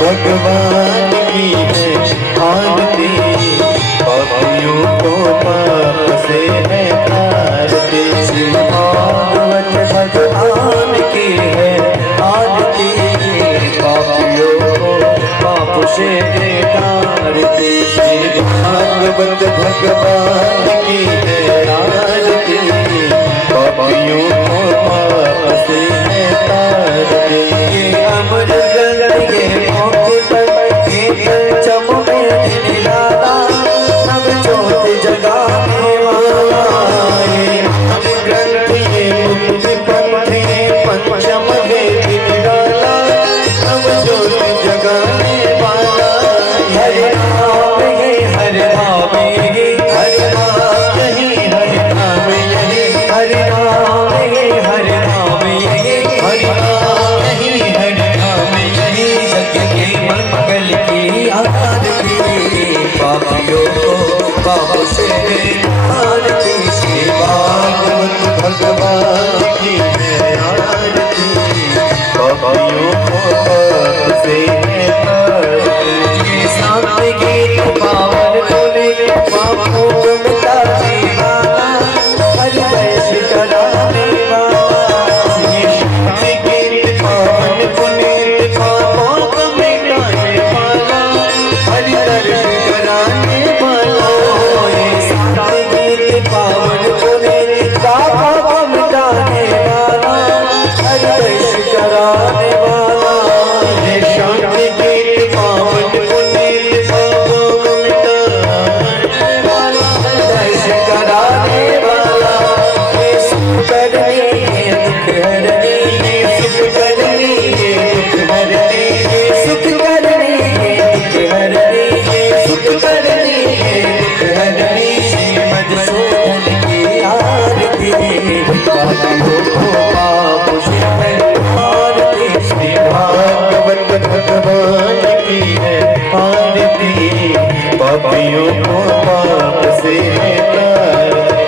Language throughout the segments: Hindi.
भगवान की है आरती, पापियों को पाप से है तारती। भागवत भगवान की है आरती, पापियों को पाप से है तारती। भागवत भगवान की है आरती, पापियों को पाप से है तारती। ये अमर ग्रंथ के मौके पर एक चम में निराला, नव ज्योति जगाने वाला। ये अमर ग्रंथ ये मुक्ति पंथ पंचम है निराला, नव ज्योति जगाने वाला। हरे राम ये हरे राम ये हरे राम यही हरे राम यही हरे राम ये हरे राम यही हरे राम यही हरे राम यही। जग के मंगल की आरती, पापियों को पाप से आरती। श्री भागवत भगवान की है आरती, पापियों को पाप से आरती। ये सामने गीत पावन बोले, पापों को मिटाने वाला, हरि वैश कराने वाला। ये सामने गीत पावन बोले, पापों को मिटाने वाला, हरि दर्श कराने वाला। ये सामने गीत पावन बोले, पापों को मिटाने वाला, हरि दर्श कराने वाला। ये शांति गीत पावन बोले, पापों को मिटाने वाला, दर्श कराने वाला। ये सुख करनी ये दुख हरनी, ये सुख करनी ये दुख हरनी, ये सुख करनी ये दुख हरनी, ये सुख करनी ये दुख हरनी। श्रीमद शोधन की आरती, पापियों को पाप से है आरती। श्री भागवत भगवान की है आरती, पापियों को पाप से है तारती।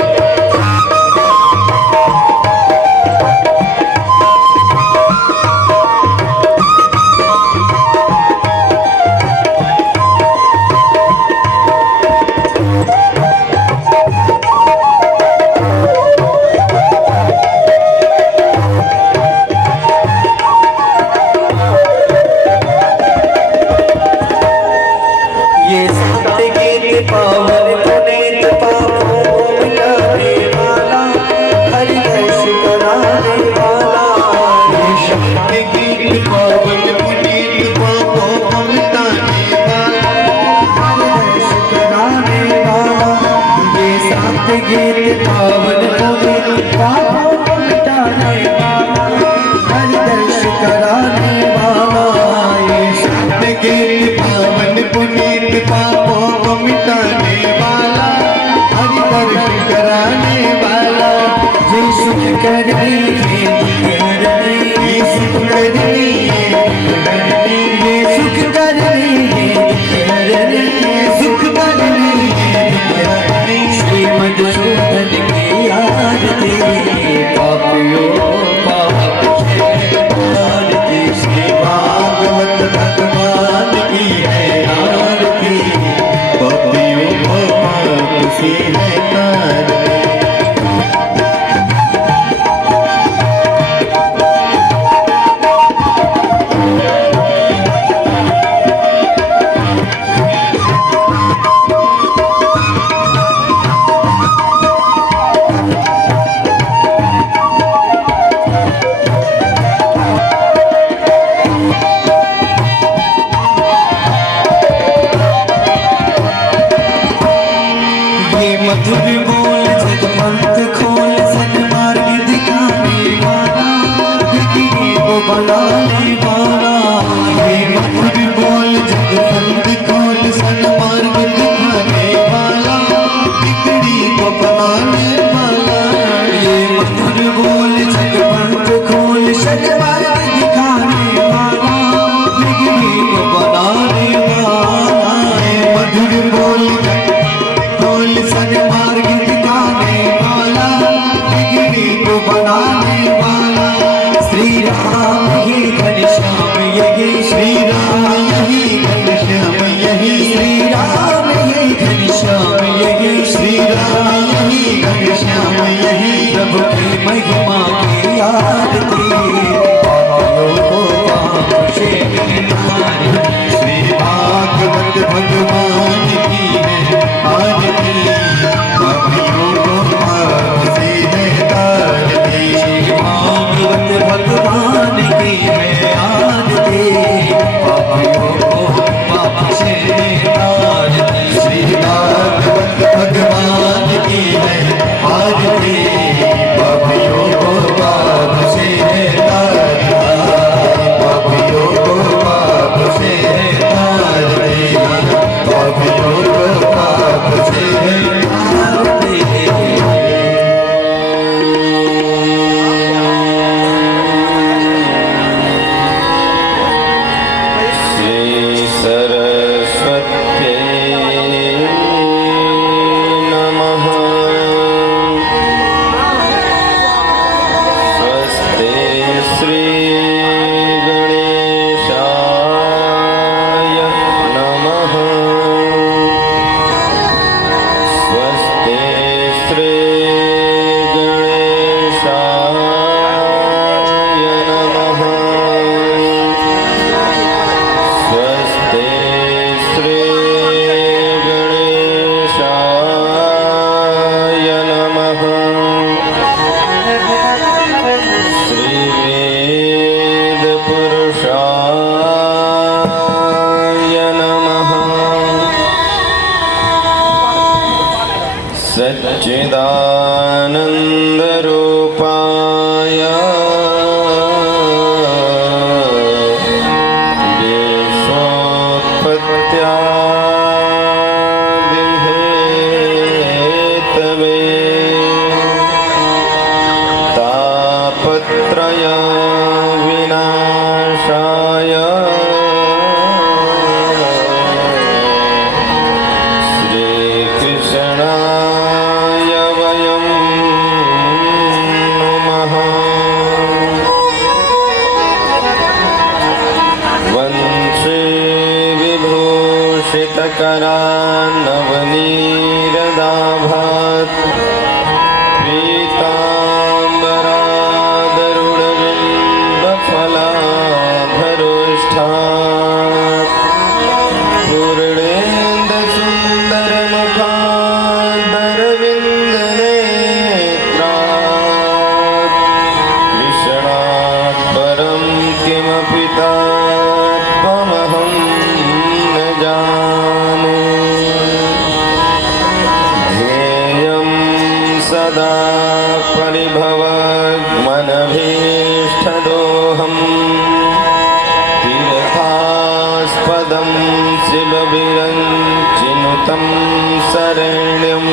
ये सत्य गीत पावन पुनीत, पापों को मिटाने वाला, हरि दर्श कराने वाला। ये सत्य गीत पावन पुनीत, पापों को मिटाने वाला, हरि दर्श कराने वाला। ये सत्य गीत पावन पुनीत, पापों को मिटाने वाला, हरि दर्श कराने वाला। ये सत्य गीत पावन पुनीत, पापों को मिटाने वाला, हरि दर्श कराने वाला। ये सुख करनी ये दुख हरनी, ये सुख करनी ये दुख हरनी, ये सुख करनी ये दुख हरनी, ये सुख करनी ये दुख हरनी। श्रीमद शोधन की आरती, पापियों पाप से आरती। श्री भागवत भगवान की है आरती, पापियों को पाप से है तारती। चिदानन्दरूपाय विश्वोत्पत्त्यादिहेतवे तापत्रय विनाशाय श्रीकृष्णाय वयं नमः। वंशे विभूषितकरान्नवनीरदाभात् पीताम्बरादरुणबिम्बफलाधरुष्ठात् पूर्णेन्दुसुन्दरमुखादरविन्दनेत्रात् कृष्णात् परं किमपि तत्त्वमहं न जाने। ध्येयं सदा परिभवग्मनभीष्टदोहम् तीर्थास्पदं शिवविरञ्चिनुतं शरण्यं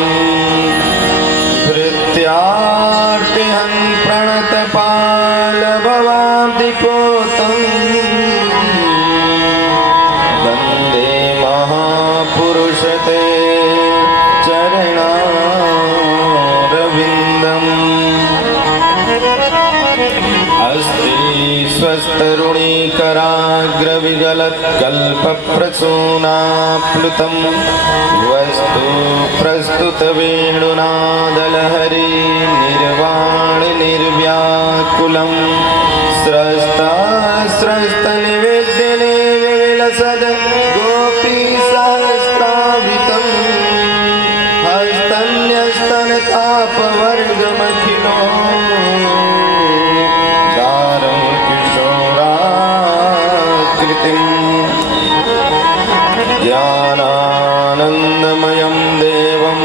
भृत्यार्तिहं प्रणतपालभवाब्धिपोतं वन्दे महापुरुषते चरणारविन्दम्। अस्ति स्वस्तरुणीकराग्रविगलत्कल्पप्रसूनाप्लुतं वस्तु प्रस्तुतवेणुनादलहरी निर्वाणनिर्व्याकुलं स्रस्तनिवेद्यने विलसद् गोपीसहस्रावृतं हस्तन्यस्तनतापवर्गमखिलो दारं किशोराकृतिम् ज्ञानानन्दमयं देवं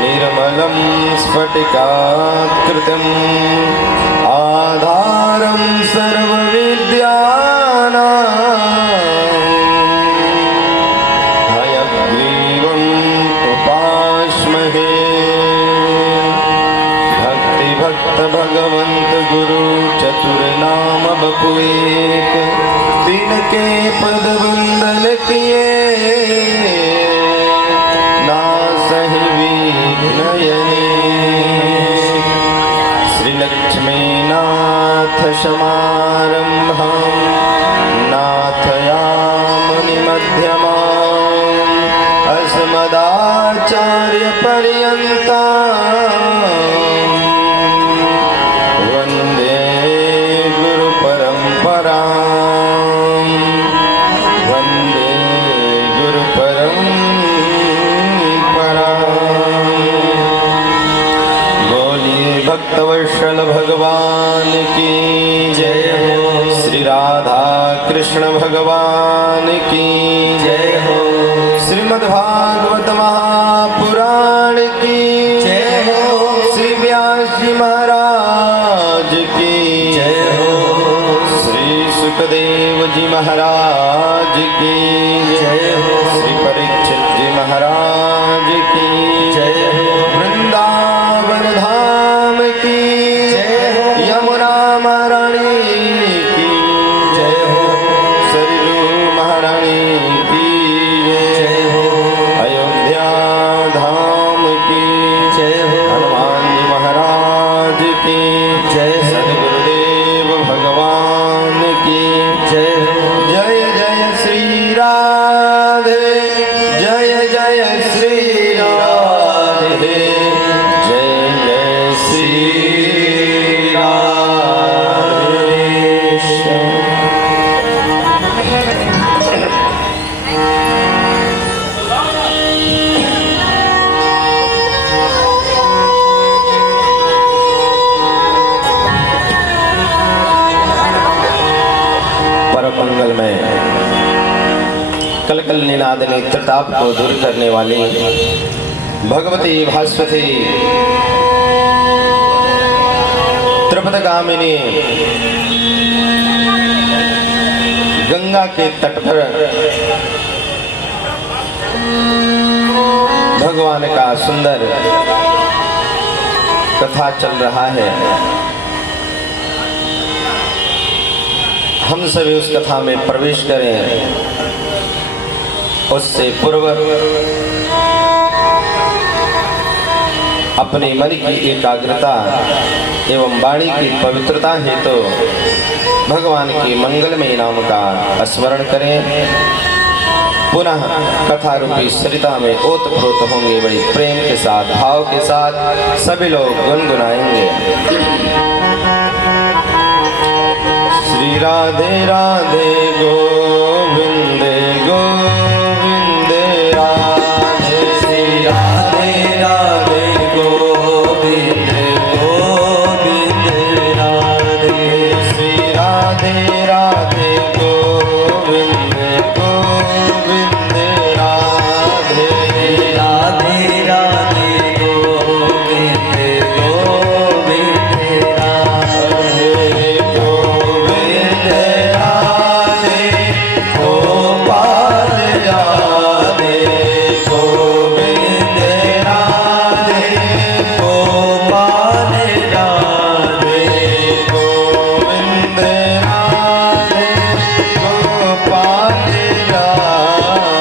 निर्मलं स्फटिकाकृतिम् आधारं सर्वविद्यानां हयग्रीवम् उपास्महे। भक्तिभक्त भगवंत गुरु चतुर्नाम बपुएक तिनके पद वंदन किए नासहि विघ्नयने। श्रीलक्ष्मीनाथ समारंभां नाथयामुनिमध्यमाम् अस्मदाचार्यपर्यन्ताम् वन्दे गुरुपरम्पराम् वन्दे गुरुपरम्पराम्। बोलिए भक्तवत्सल भगवान की जय हो। श्री राधा कृष्ण भगवान की जय हो। श्रीमद्भागवत महापुराण की जय हो। श्री व्यास जी महाराज की जय हो। श्री सुखदेव जी महाराज की जय हो। श्री परीक्षित जी महाराज की जय हो। वृंदावन धाम की जय हो। यमुना महारानी की जय हो। सरयू महारानी की जय हो। अयोध्या धाम की जय हो। हनुमान जी महाराज की जय। सद्गुरुदेव भगवान की जय हो। जय जय श्री राधे जय जय श्री राधे जय जय श्री राधे। परमंगल में कल कल निनाद नेत्रताप को दूर करने वाली भगवती भास्वती त्रिपदगामिनी गंगा के तट पर भगवान का सुंदर कथा चल रहा है। हम सभी उस कथा में प्रवेश करें, उससे पूर्व अपनी मन की एकाग्रता एवं वाणी की पवित्रता हेतु भगवान की मंगलमय नाम का स्मरण करें। पुनः कथा रूपी सरिता में ओतप्रोत होंगे, बड़ी प्रेम के साथ, भाव के साथ सभी लोग गुनगुनाएंगे। श्री राधे राधे गोविंद गोविंद राधे, श्री राधे राधे गोविंद गोविंद राधे, श्री राधे राधे गोविंद गोविंद राधे, राधे राधे गोविंद गोविंद राधे, गोविंद राधे गोपाल राधे, गोविंद राधे गोपाल राधे, गोविंद राधे गोपाल राधे।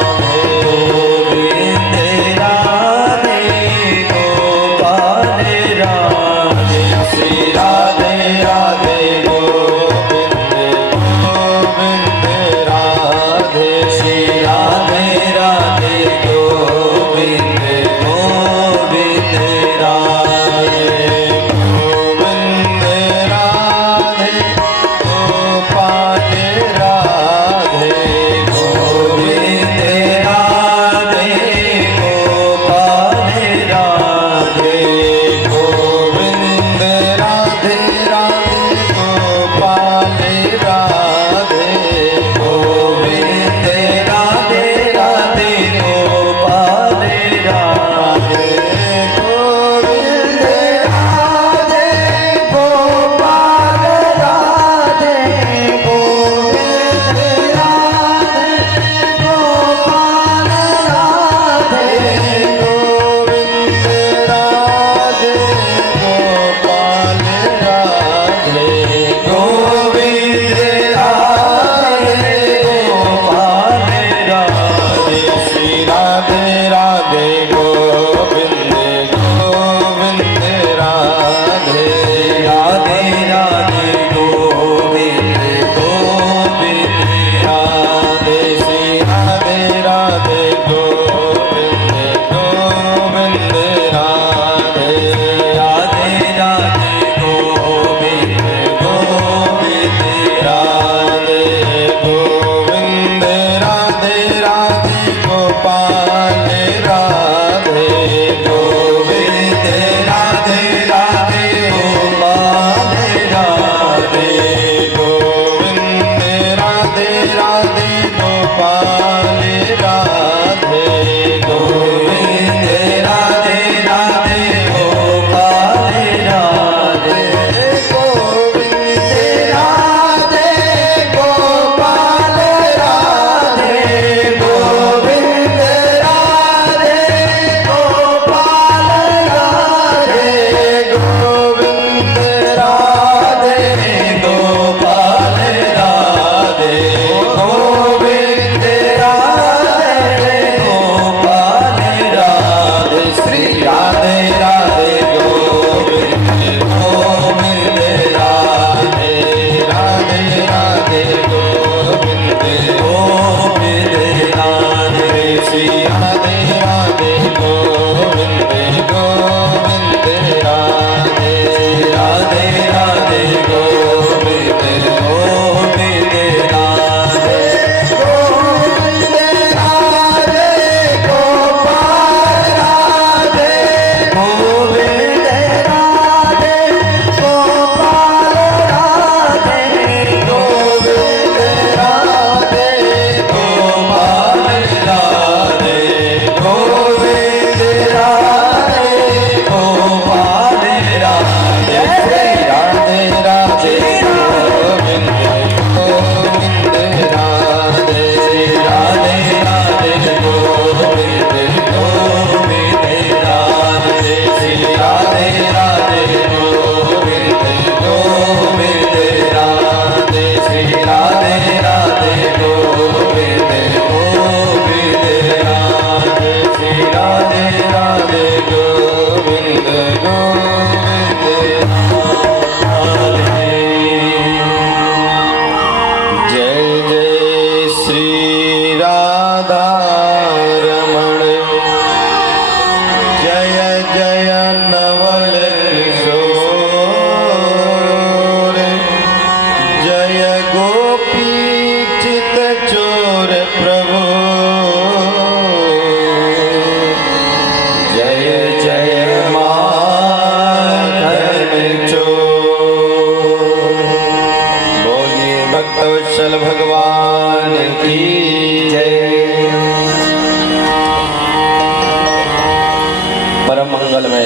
मंगलमय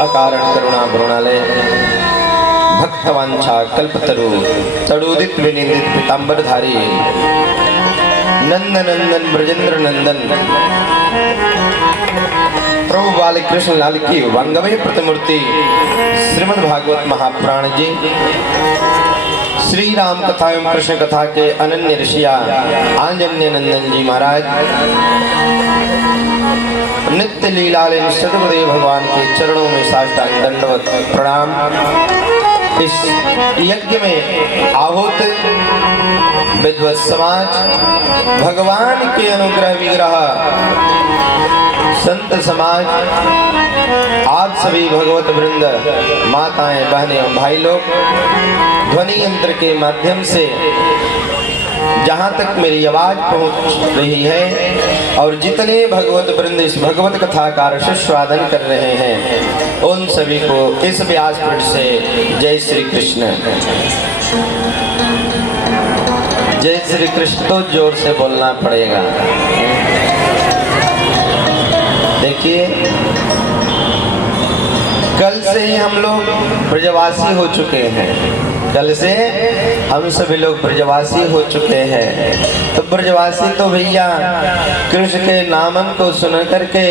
अकारण करुणा वरुणालय भक्तवांछा कल्पतरु तड़ोदित विनिंदित पीतांबरधारी नंदनंदन ब्रजेंद्र नंदन प्रभु बाल कृष्ण लाल की वांगमय प्रतिमूर्ति श्रीमद् भागवत महापुराण जी श्री राम कथा एवं कृष्ण कथा के अनन्य ऋषिया आंजन्य नंदन जी महाराज नित्य लीलालीन सदगुरुदेव भगवान के चरणों में साष्टांग दंडवत प्रणाम। इस यज्ञ में आहूत विद्वत समाज, भगवान के अनुग्रह विग्रह संत समाज, आप सभी भगवत वृंद, माताएं, बहनें और भाई लोग ध्वनि यंत्र के माध्यम से जहाँ तक मेरी आवाज पहुँच रही है और जितने भगवत वृंद इस भगवत कथा का रसस्वादन कर रहे हैं उन सभी को इस व्यासपीठ से जय श्री कृष्ण। जय श्री कृष्ण तो जोर से बोलना पड़ेगा। देखिए, कल से ही हम लोग ब्रजवासी हो चुके हैं। कल से हम सभी लोग ब्रजवासी हो चुके हैं। तो ब्रजवासी तो भैया कृष्ण के नामन को सुन करके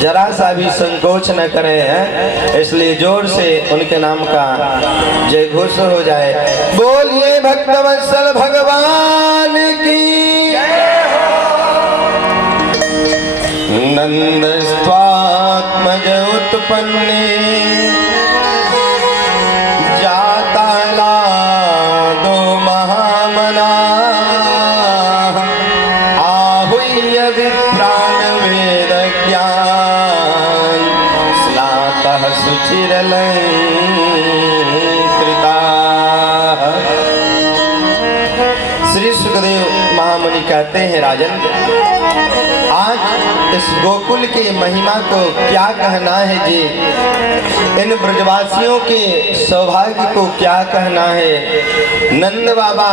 जरा सा भी संकोच न करें हैं, इसलिए जोर से उनके नाम का जय घोष हो जाए। बोलिए भक्तवत्सल भगवान की नंद स्वात्मज उत्पन्ने जाता लादो महामना आहुय विप्राण वेद ज्ञान स्नातः सुचिरलंकृता। श्री सुखदेव महामुनि कहते हैं, राजन आज इस गोकुल की महिमा को क्या कहना है जी, इन ब्रजवासियों के सौभाग्य को क्या कहना है। नंद बाबा,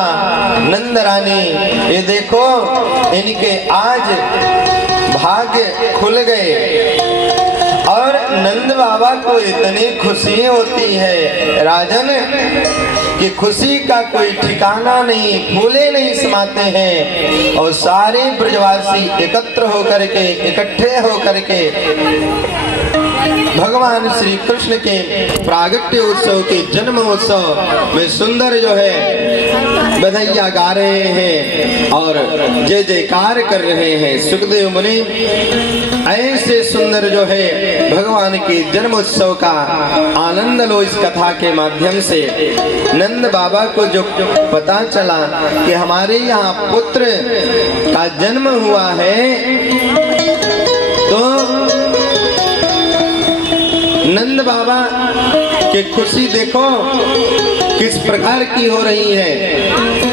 नंद रानी, ये देखो इनके आज भाग्य खुल गए और नंद बाबा को इतनी खुशी होती है राजन कि खुशी का कोई ठिकाना नहीं, फूले नहीं समाते हैं। और सारे ब्रजवासी एकत्र होकर के, इकट्ठे होकर के भगवान श्री कृष्ण के प्रागट्य उत्सव के जन्म उत्सव में सुंदर जो है बधाइयाँ गा रहे हैं और जय जयकार कर रहे हैं। सुखदेव मुनि ऐसे सुंदर जो है भगवान के जन्म उत्सव का आनंद लो इस कथा के माध्यम से। नंद बाबा को जो पता चला कि हमारे यहाँ पुत्र का जन्म हुआ है, तो नंद बाबा की खुशी देखो किस प्रकार की हो रही है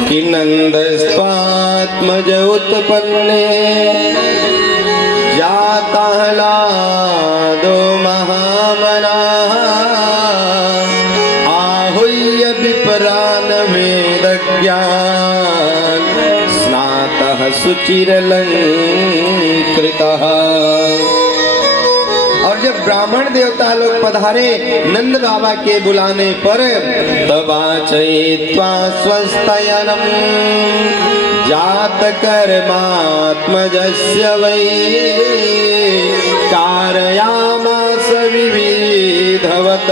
कि नंद स्वात्मज उत्पन्ने जाता लादो महामना आहुय विपरान वेद ज्ञान स्नातः सुचिरलंकृतः। और जब ब्राह्मण देवता लोग पधारे नंद बाबा के बुलाने पर, तवाचयित्वा स्वस्तयनम जात कर्मात्मजस्य वै कारयामास विविधवत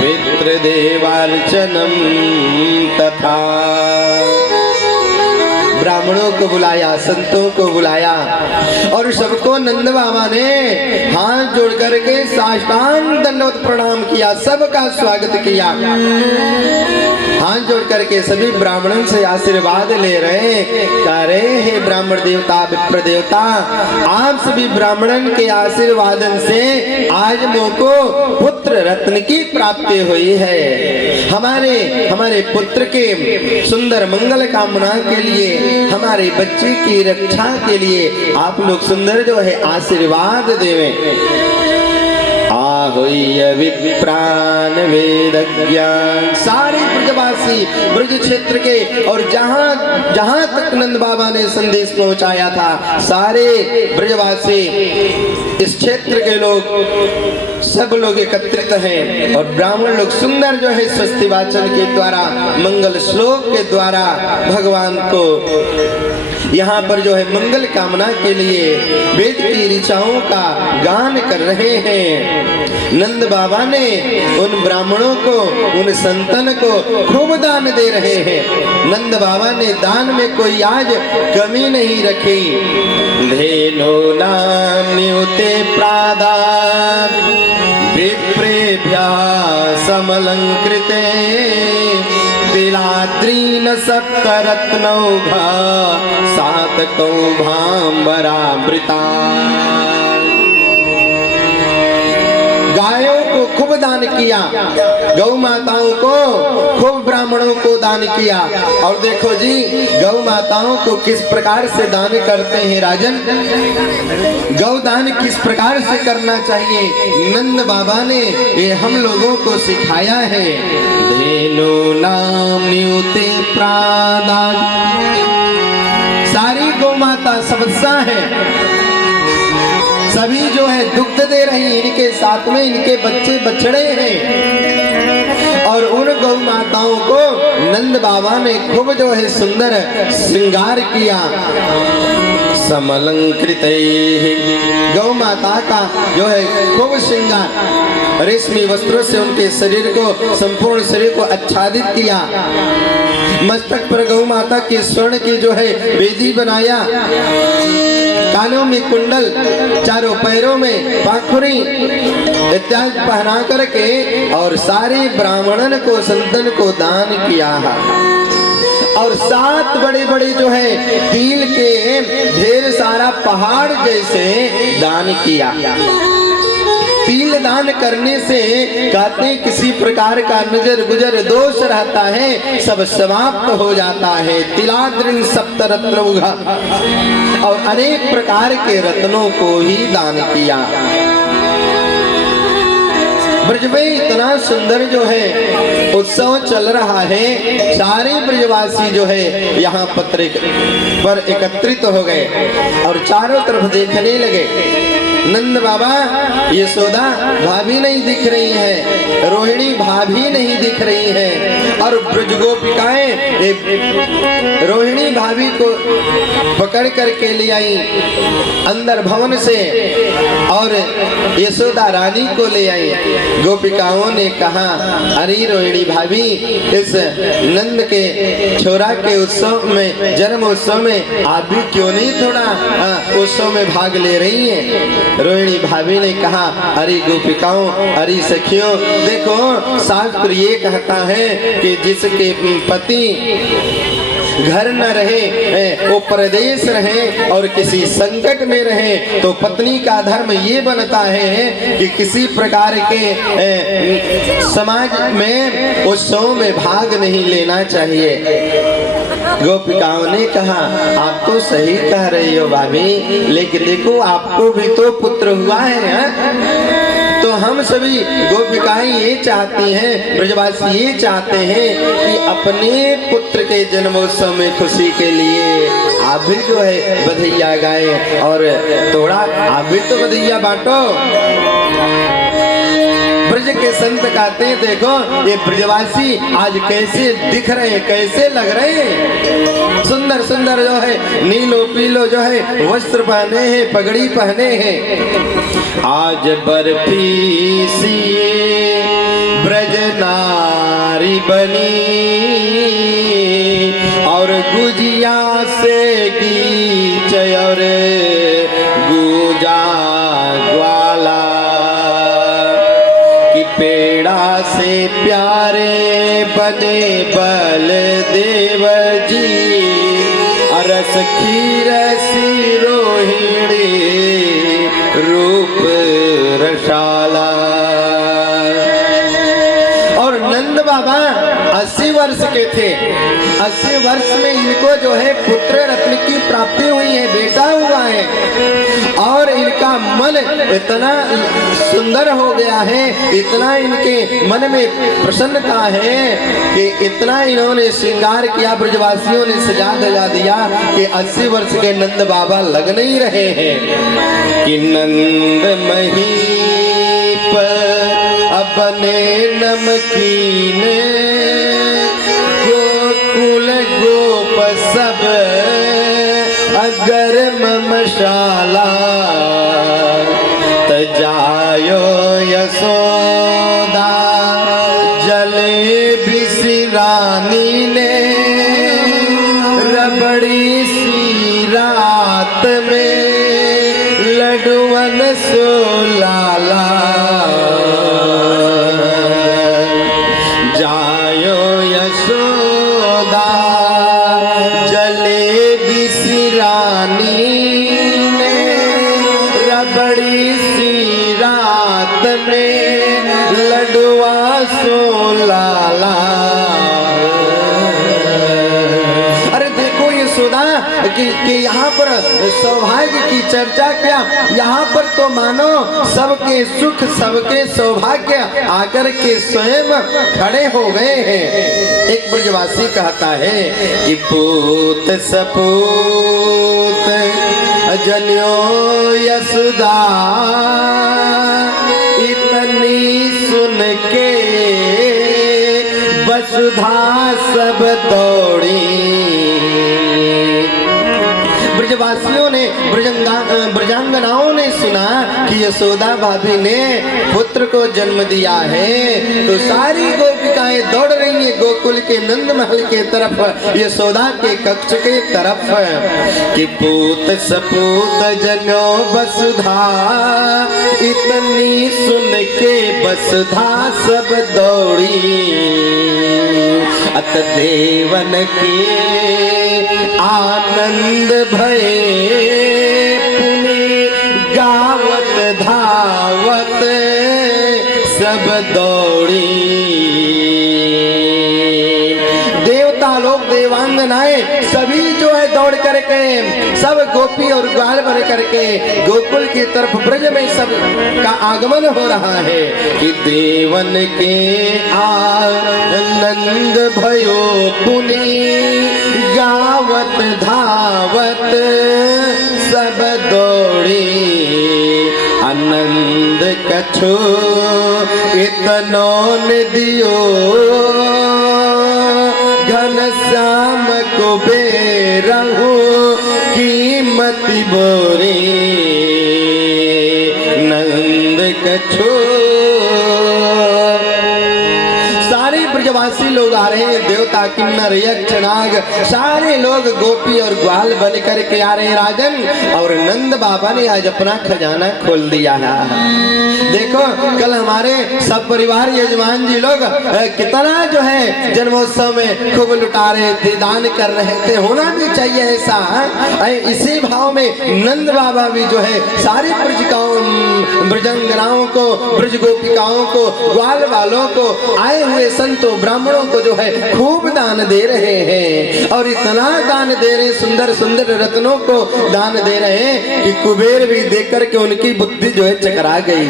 पितृदेवार्चनम तथा। ब्राह्मणों को बुलाया, संतों को बुलाया और सबको नंद बाबा ने हाथ जोड़ करके साष्टांग दंडवत प्रणाम किया, सबका स्वागत किया। हाथ जोड़ करके सभी ब्राह्मणों से आशीर्वाद ले रहे, कह रहे हैं ब्राह्मण देवता, विप्र देवता, आप सभी ब्राह्मणों के आशीर्वादन से आज मोको पुत्र रत्न की प्राप्ति हुई है। हमारे पुत्र के सुंदर मंगल कामना के लिए, हमारे बच्चे की रक्षा के लिए आप लोग सुंदर जो है आशीर्वाद देवें। आहुय विप्रान वेदज्ञान। सारे ब्रजवासी ब्रज क्षेत्र के और जहां जहां तक नंद बाबा ने संदेश पहुंचाया था, सारे ब्रजवासी इस क्षेत्र के लोग सब लोग एकत्रित हैं और ब्राह्मण लोग सुंदर जो है स्वस्ति वाचन के द्वारा, मंगल श्लोक के द्वारा भगवान को यहाँ पर जो है मंगल कामना के लिए वेद की ऋचाओं का गान कर रहे हैं। नंद बाबा ने उन ब्राह्मणों को, उन संतन को खूब दान दे रहे हैं। नंद बाबा ने दान में कोई आज कमी नहीं रखी। धेनु नाम्युते प्रादात् विप्रेभ्यः समलंकृते तिलाद्रीन सप्तरत्नौघा सातकौभाम्बरामृता। गायों को खूब दान किया, गौ माताओं को खूब, ब्राह्मणों को दान किया। और देखो जी, गौ माताओं को किस प्रकार से दान करते हैं राजन। गौ दान किस प्रकार से करना चाहिए, नंद बाबा ने ये हम लोगों को सिखाया है। धेनु नाम्युते प्रादात्, सारी गौ माता सबसा है, सभी जो है दुग्ध दे रही, इनके साथ में इनके बच्चे बछड़े हैं। और उन गौ माताओं को नंद बाबा ने खूब जो है सुंदर श्रृंगार किया। समलंकृत गौ माता का जो है खूब श्रृंगार, रेशमी वस्त्रों से उनके शरीर को, संपूर्ण शरीर को आच्छादित किया। मस्तक पर गौ माता के स्वर्ण की जो है वेदी बनाया, कानों में कुंडल, चारों पैरों में पाखुरी इत्यादि पहना करके और सारे ब्राह्मणन को, संतन को दान किया है। और 7 बड़े बड़े जो है तिल के ढेर सारा पहाड़ जैसे दान किया। तिल दान करने से कहते किसी प्रकार का नजर गुजर दोष रहता है सब समाप्त हो जाता है। तिलाद्रिन सप्तरत्नौघा, और अनेक प्रकार के रत्नों को ही दान किया। ब्रज में इतना सुंदर जो है उत्सव चल रहा है, सारे ब्रजवासी जो है यहाँ पत्र पर एकत्रित हो गए और चारों तरफ देखने लगे। नंद बाबा, यशोदा भाभी नहीं दिख रही है, रोहिणी भाभी नहीं दिख रही है, और ब्रज गोपिकाएं रोहिणी भाभी को पकड़ करके ले आई अंदर भवन से और यशोदा रानी को ले आई। गोपिकाओं ने कहा, अरे रोहिणी भाभी, इस नंद के छोरा के उत्सव में, जन्म उत्सव में आप भी क्यों नहीं थोड़ा उत्सव में भाग ले रही हैं। रोहिणी भाभी ने कहा, अरे गोपिकाओं, अरे सखियों, देखो शास्त्र ये कहता है कि जिसके पति घर न रहे, वो परदेश रहे और किसी संकट में रहे, तो पत्नी का धर्म ये बनता है कि किसी प्रकार के समाज में उत्सव में भाग नहीं लेना चाहिए। गोपिकाओं ने कहा, आप तो सही कह रही हो भाभी, लेकिन देखो आपको भी तो पुत्र हुआ है। तो हम सभी गोपिकाएं ये चाहती हैं, ब्रजवासी ये चाहते हैं कि अपने पुत्र के जन्मोत्सव में खुशी के लिए आप भी जो है बधैया गाएं और थोड़ा आप भी तो बधैया बांटो। ब्रज के संत कहते हैं, देखो ये ब्रजवासी आज कैसे दिख रहे हैं, कैसे लग रहे हैं, सुंदर सुंदर जो है नीलो पीलो जो है वस्त्र पहने हैं, पगड़ी पहने हैं। आज बर्फी सी ब्रज नारी बनी और गुजिया से गीच और गुजा ग्वाला कि पेड़ा से प्यारे बने बलदेव जी, रस खीर सी रोहिणी रूप रसाला। और नंद बाबा 80 वर्ष के थे 80 वर्ष में इनको जो है पुत्र रत्न की प्राप्ति हुई है, बेटा हुआ है और इनका मन इतना सुंदर हो गया है, इतना इनके मन में प्रसन्नता है कि इतना इन्होंने श्रृंगार किया, ब्रजवासियों ने सजा धजा दिया कि 80 वर्ष के नंद बाबा लग नहीं रहे हैं कि नंद महीप अपने नमकीन गोकुल गोप सब अगर ममशाला तजायो यशोदा जले बिसरानी ने रबड़ी सी रात में लडुअन सो लाला जायो यशोदा जले बिसरानी ने रबड़ी सी रात में लडुआ सो लाला। अरे देखो यशोदा कि यहाँ पर सौभाग्य की चर्चा क्या, यहाँ पर तो मानो सबके सुख सबके सौभाग्य आकर के स्वयं खड़े हो गए हैं। एक ब्रजवासी कहता है कि पूत सपूत जन्यो यशोदा इतनी सुन के वसुधा सब दौड़ी। ब्रजवासियों ने ब्रजांगनाओं ने सुना कि यशोदा भाभी ने पुत्र को जन्म दिया है तो सारी गोपिकाएं दौड़ रही हैं गोकुल के नंद महल के तरफ, यशोदा के कक्ष के तरफ कि पूत सपूत जनो वसुधा इतनी सुन के वसुधा सब दौड़ी। अत देवन के आनंद भये पुनि गावत धावत सब दौड़ी। देवता लोग देवांगनाएं सभी जो है दौड़ करके सब गोपी और ग्वाल बन करके गोकुल की तरफ ब्रज में सब का आगमन हो रहा है कि देवन के आनंद भयो पुनि गावत धावत सब दौड़ी। आनंद कछु इतनो न दियो घनश्याम कुबेरहु कीमती बोरी। नंद कछु सारे ब्रजवासी लोग आ रहे हैं, देवता किन्नर यक्ष नाग सारे लोग गोपी और ग्वाल बन करके आ रहे हैं राजन। और नंद बाबा ने आज अपना खजाना खोल दिया है। देखो कल हमारे सब परिवार यजमान जी लोग कितना जो है जन्मोत्सव में खूब लुटा रहे थे, दान कर रहे थे, होना भी चाहिए ऐसा। इसी भाव में नंद बाबा भी जो है सारी ब्रजंगनाओं को ब्रज गोपिकाओं को ग्वाल वालों को आए हुए संतों ब्राह्मणों को जो है खूब दान दे रहे हैं। और इतना दान दे रहे, सुंदर सुंदर रत्नों को दान दे रहे हैं कि कुबेर भी देख करके उनकी बुद्धि जो है चकरा गई।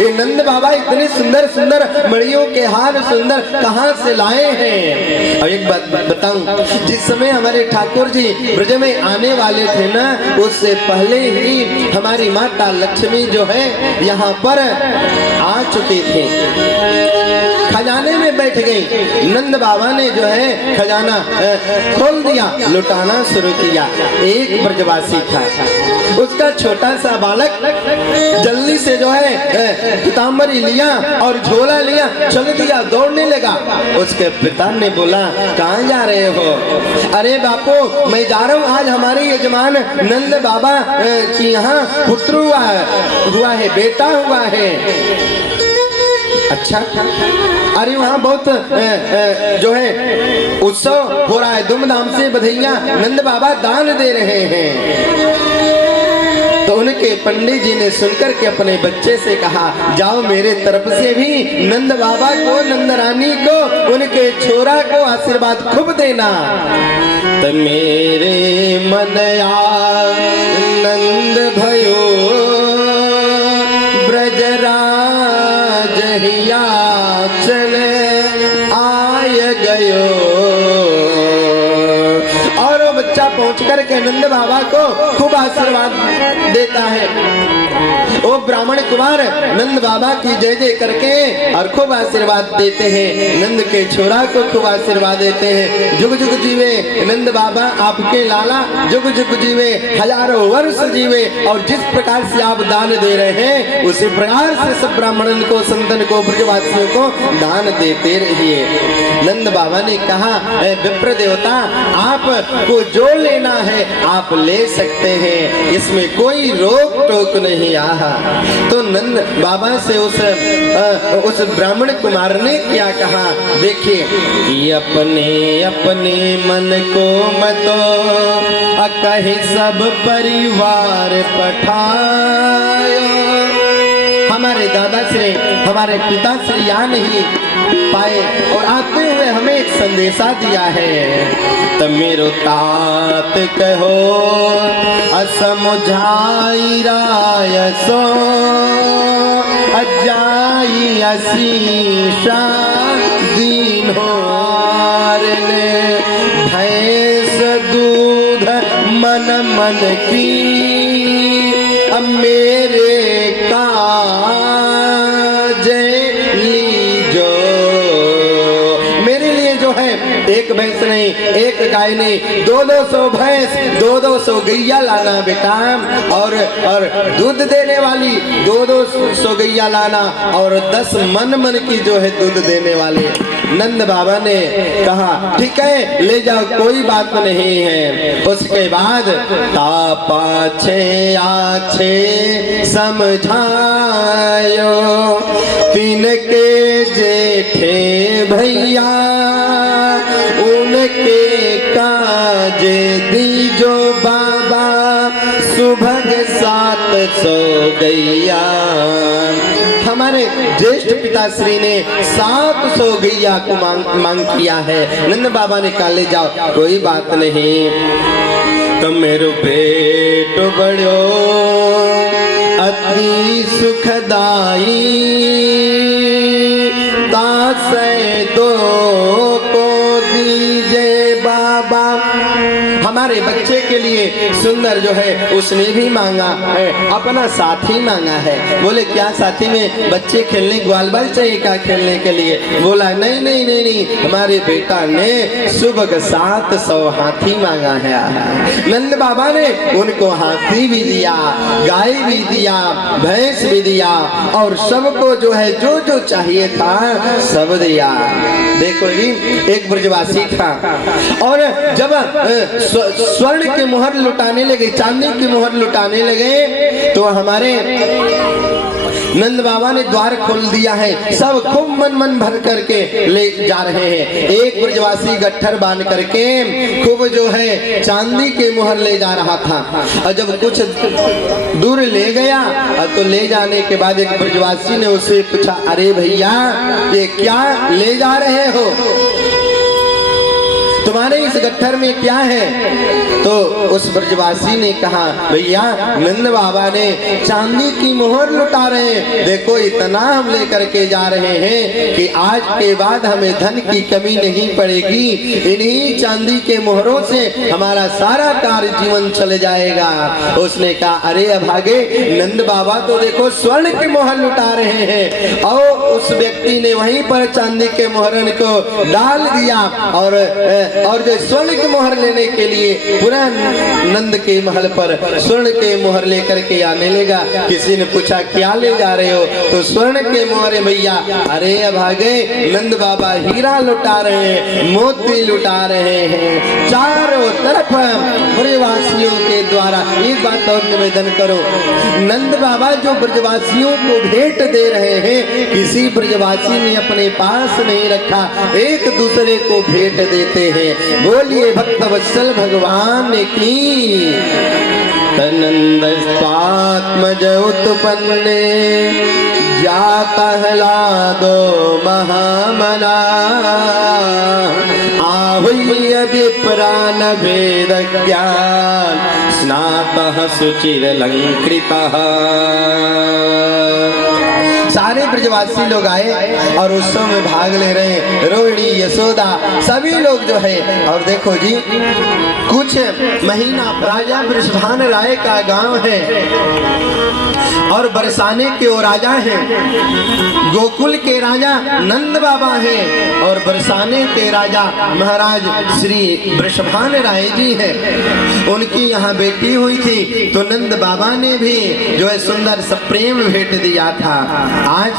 ये नंद बाबा इतने सुंदर सुंदर मणियों के हार सुंदर कहाँ से लाए हैं। और एक बात बताऊं, जिस समय हमारे ठाकुर जी ब्रज में आने वाले थे ना, उससे पहले ही हमारी माता लक्ष्मी जो है यहाँ पर आ चुकी थी, खजाने में बैठ गई। नंद बाबा ने जो है खजाना खोल दिया, लुटाना शुरू किया। एक ब्रजवासी था, उसका छोटा सा बालक जल्दी से जो है पीताम्बरी लिया और झोला लिया, चल दिया, दौड़ने लगा। उसके पिता ने बोला कहाँ जा रहे हो? अरे बापू मैं जा रहा हूँ, आज हमारे यजमान नंद बाबा की यहाँ पुत्र हुआ है, बेटा हुआ है। अच्छा, अरे वहाँ बहुत जो है उत्सव हो रहा है, धूमधाम से बधाइयाँ, नंद बाबा दान दे रहे हैं। तो उनके पंडित जी ने सुनकर के अपने बच्चे से कहा, जाओ मेरे तरफ से भी नंद बाबा को, नंद रानी को, उनके छोरा को आशीर्वाद खूब देना। तो मेरे मन आनंद भयो ब्रजराज हिया चल आय गयो। और वो बच्चा पहुंच कर के नंद बाबा को खूब आशीर्वाद देता है। वो ब्राह्मण कुमार नंद बाबा की जय जय करके और खूब आशीर्वाद देते हैं। नंद के छोरा को खूब आशीर्वाद देते हैं। जुग जुग जीवे नंद बाबा आपके लाला, जुग जुग जीवे, हजारों वर्ष जीवे। और जिस प्रकार से आप दान दे रहे हैं उसी प्रकार से सब ब्राह्मणों को, संतन को, ब्रजवासियों को दान देते रहिए। नंद बाबा ने कहा, विप्र देवता आपको जो लेना है आप ले सकते हैं, इसमें कोई रोक टोक नहीं आ। तो नंद बाबा से उस ब्राह्मण कुमार ने क्या कहा, देखिए कि अपने अपने मन को मतो कहे सब परिवार पठायो। हमारे दादा श्री, हमारे पिता श्री यहाँ नहीं पाए और आते हुए हमें एक संदेशा दिया है। तो मेरो तात कहो असमुझाई राय सो अजाई असीशा दीन हार ने भैंस दूध मन मन की अब मेरे काज लीजो। मेरे लिए जो है एक भैंस नहीं, एक गाय नहीं, 200 भैंस, 200 गैया लाना बेटा। और दूध देने वाली 200 गैया लाना और 10 मन की जो है दूध देने वाले। नंद बाबा ने कहा ठीक है ले जाओ, कोई बात नहीं है। उसके बाद तापाछे आछे समझायो तिनके जेठे भैया उनके काजे दीजो बाबा सुभग 700 गैया। हमारे ज्येष्ठ पिताश्री ने 700 गैया को मांग किया है। नंद बाबा ने कहा ले जाओ, कोई बात नहीं। तो मेरो पेट बड़ो अति सुखदाई दासे दो को दीजे बाबा। हमारे बच्चे के लिए सुंदर जो है उसने भी मांगा है, अपना साथी मांगा है। बोले क्या साथी में बच्चे खेलने ग्वाल बाल चाहिए क्या खेलने के लिए? बोला नहीं नहीं नहीं नहीं, हमारे बेटा ने सुबह 700 हाथी मांगा है। नंद बाबा ने उनको हाथी भी दिया, गाय भी दिया, भैंस भी दिया और सबको जो है जो जो चाहिए था सब दिया। देखो जी एक ब्रजवासी था और जब स्वर्ण के मोहर लुटाने लगे, चांदी की मोहर लुटाने लगे तो हमारे नंद बाबा ने द्वार खोल दिया है। सब खूब मन मन भर करके ले जा रहे हैं। एक ब्रजवासी गट्ठर बांध करके खूब जो है चांदी के मोहर ले जा रहा था और जब कुछ दूर ले गया तो ले जाने के बाद एक ब्रजवासी ने उससे पूछा, अरे भैया ये क्या ले जा रहे हो, तुम्हारे इस गट्ठर में क्या है? तो उस ब्रजवासी ने कहा भैया नंद बाबा ने चांदी की मोहर लुटा रहे हैं, देखो इतना हम लेकर के जा रहे हैं कि आज के बाद हमें धन की कमी नहीं पड़ेगी, इन्हीं चांदी के मोहरों से हमारा सारा कार्य जीवन चले जाएगा। उसने कहा अरे अभागे, नंद बाबा तो देखो स्वर्ण की मोहर लुटा रहे हैं। और उस व्यक्ति ने वहीं पर चांदी के मोहरन को डाल दिया और जो स्वर्ण की मोहर लेने के लिए पूरा नंद के महल पर स्वर्ण के मोहर लेकर के आने लगा। किसी ने पूछा क्या ले जा रहे हो? तो स्वर्ण के मोहर भैया। अरे अभागे, नंद बाबा हीरा लुटा रहे हैं, मोती लुटा रहे हैं, चारों तरफ ब्रजवासियों के द्वारा। एक बात और निवेदन करो, नंद बाबा जो ब्रजवासियों को भेंट दे रहे हैं किसी ब्रजवासी ने अपने पास नहीं रखा, एक दूसरे को भेंट देते हैं। बोलिए भक्त वत्सल भगवान की। तनंदस्तात्मज उत्पन्ने जाता ह्लादो महामना आहुल्य विप्रान वेद ज्ञान स्नातः सुचिरलंकृतः। सारे ब्रजवासी लोग आए और उत्सव में भाग ले रहे हैं। रोहिणी, यशोदा, सभी लोग जो है। और देखो जी, कुछ महीना राजा वृषभान राय का गांव है और बरसाने के वो राजा हैं। गोकुल के राजा नंद बाबा हैं और बरसाने के राजा महाराज श्री वृषभान राय जी हैं। उनकी यहाँ बेटी हुई थी तो नंद बाबा ने भी जो है सुंदर सा प्रेम भेंट दिया था। आज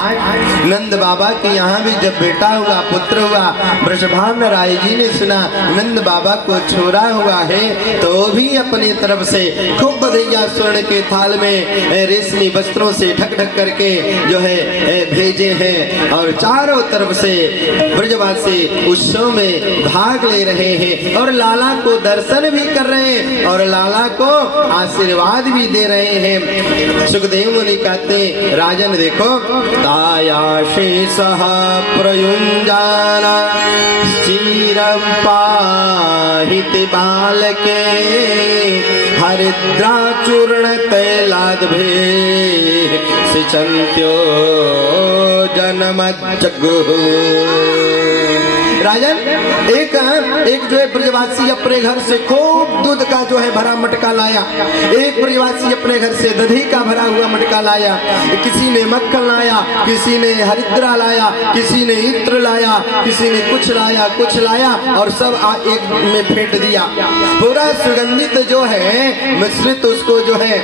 नंद बाबा के यहाँ भी जब बेटा हुआ, पुत्र हुआ, वृषभान राय जी ने सुना नंद बाबा को छोरा हुआ है तो भी अपनी तरफ से खूब बधैया स्वर्ण के थाल में रेशमी वस्त्रों से ढक ढक करके जो है भेजे हैं और चारों तरफ से ब्रजवासी उत्सव में भाग ले रहे हैं और लाला को दर्शन भी कर रहे हैं और लाला को आशीर्वाद भी दे रहे हैं। सुखदेव मुनि कहते राजन देखो, तायाशे सह प्रयुंजाना चिरं पाहिति बालके हरिद्रा चूर्ण तैलाद्भे सिचन्त्यो जनमज्जगुः। राजन एक जो है ब्रजवासी अपने घर से खूब दूध का जो है भरा मटका लाया। एक ब्रजवासी अपने घर से दही का भरा हुआ मटका लाया। किसी ने मक्खन लाया, किसी ने हरिद्रा लाया, किसी ने इत्र लाया, किसी ने कुछ लाया और सब एक में फेंट दिया। पूरा सुगंधित जो है मिश्रित उसको जो है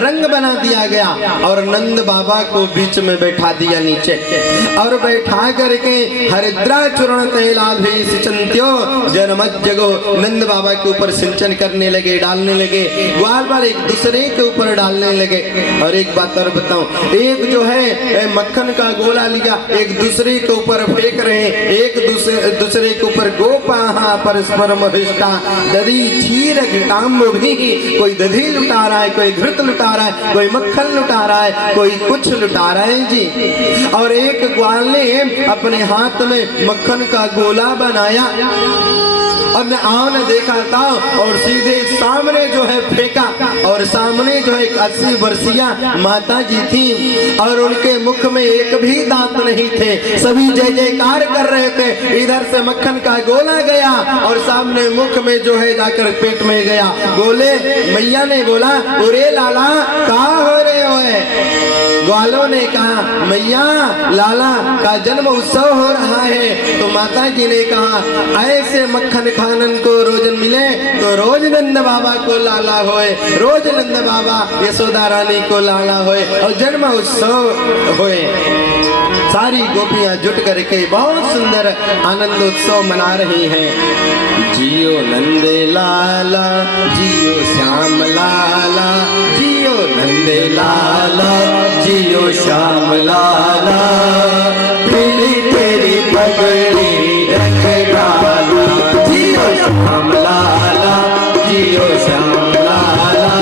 रंग बना दिया गया और नंद बाबा को बीच में बैठा दिया नीचे और बैठा करके हरिद्रा चूर्ण तैलाद्भे सिंचन्त्यो जनमज्जगो। नंद बाबा के ऊपर सिंचन करने लगे, डालने लगे, ग्वाल बाल एक दूसरे के ऊपर डालने लगे। और एक बात और बताऊं, एक जो है मक्खन का गोला लिया, एक दूसरे के ऊपर फेंक रहे हैं, एक दूसरे के ऊपर गोपाहा परस्पर महिष्ठा दधी क्षीर घृताम्ब भी। कोई दधी लुटा रहा है, कोई घृत लुटा रहा है, कोई मक्खन लुटा रहा है, कोई कुछ लुटा रहा है जी। और एक ग्वाल ने अपने हाथ में मक्खन का गोला बनाया और न आओ न देखा था और सीधे सामने जो है फेंका। और सामने जो है 80 वर्षीय माता जी थी और उनके मुख में एक भी दांत नहीं थे। सभी जय जयकार कर रहे थे। इधर से मक्खन का गोला गया और सामने मुख में जो है जाकर पेट में गया। बोले मैया ने बोला, अरे लाला कहाँ हो रहे हो? ग्वालों ने कहा मैया लाला का जन्म उत्सव हो रहा है। तो माता जी ने कहा ऐसे मक्खन खानन को रोजन मिले तो रोज नंद बाबा को लाला होए, रोज नंद बाबा यशोदा रानी को लाला होए और जन्म उत्सव होए। सारी गोपियां जुट करके बहुत सुंदर आनंद उत्सव मना रही हैं। जियो नंद लाला, जियो श्याम लाला, जियो नंद लाला, जियो श्याम लाला, पीली तेरी पगड़ी रंग डाला। जियो श्याम लाला, जियो श्याम लाला,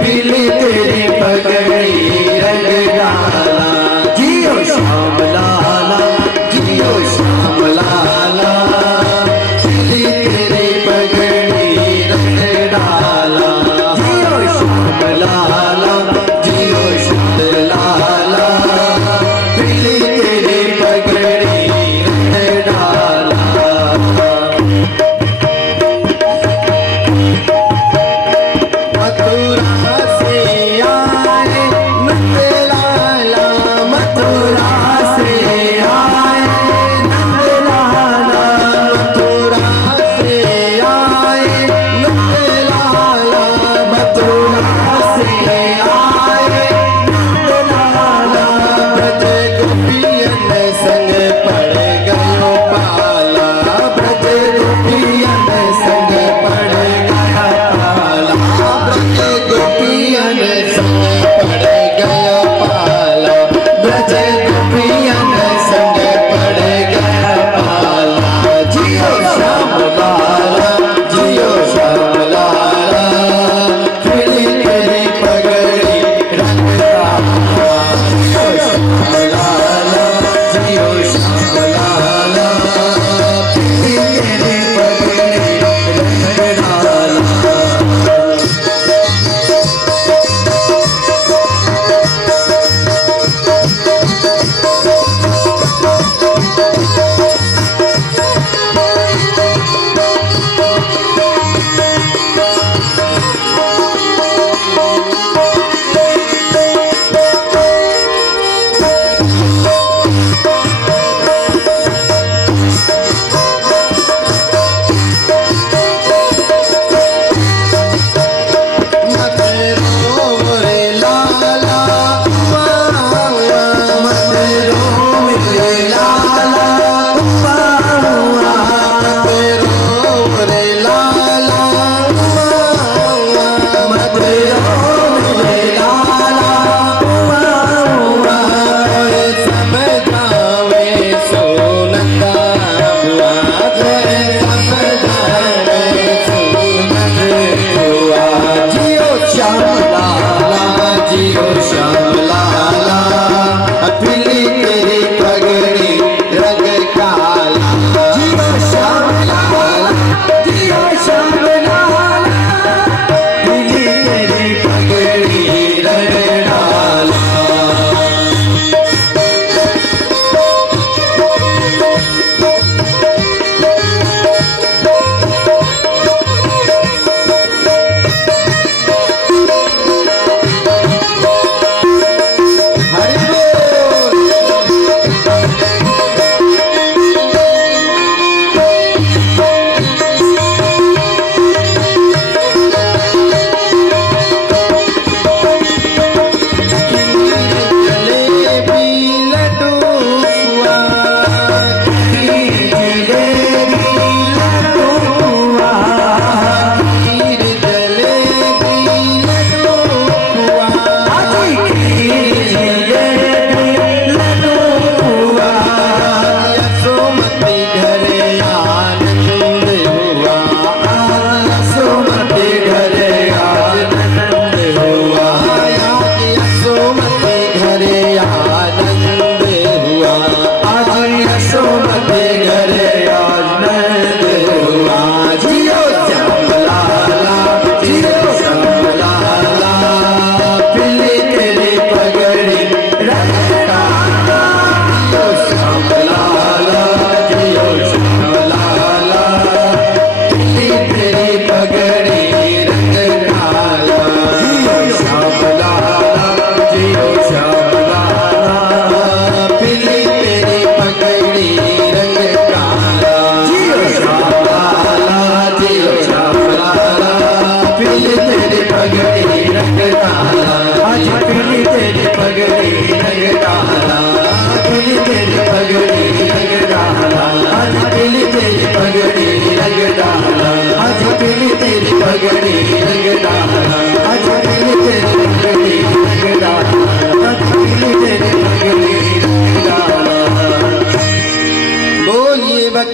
पीली तेरी पगड़ी रंग डाला। जियो श्याम लाला, जियो श्याम लाला, पीली तेरी पगड़ी रंग डाला। जियो श्याम लाला, जियो श्याम लाला, पीली तेरी पगड़ी रंग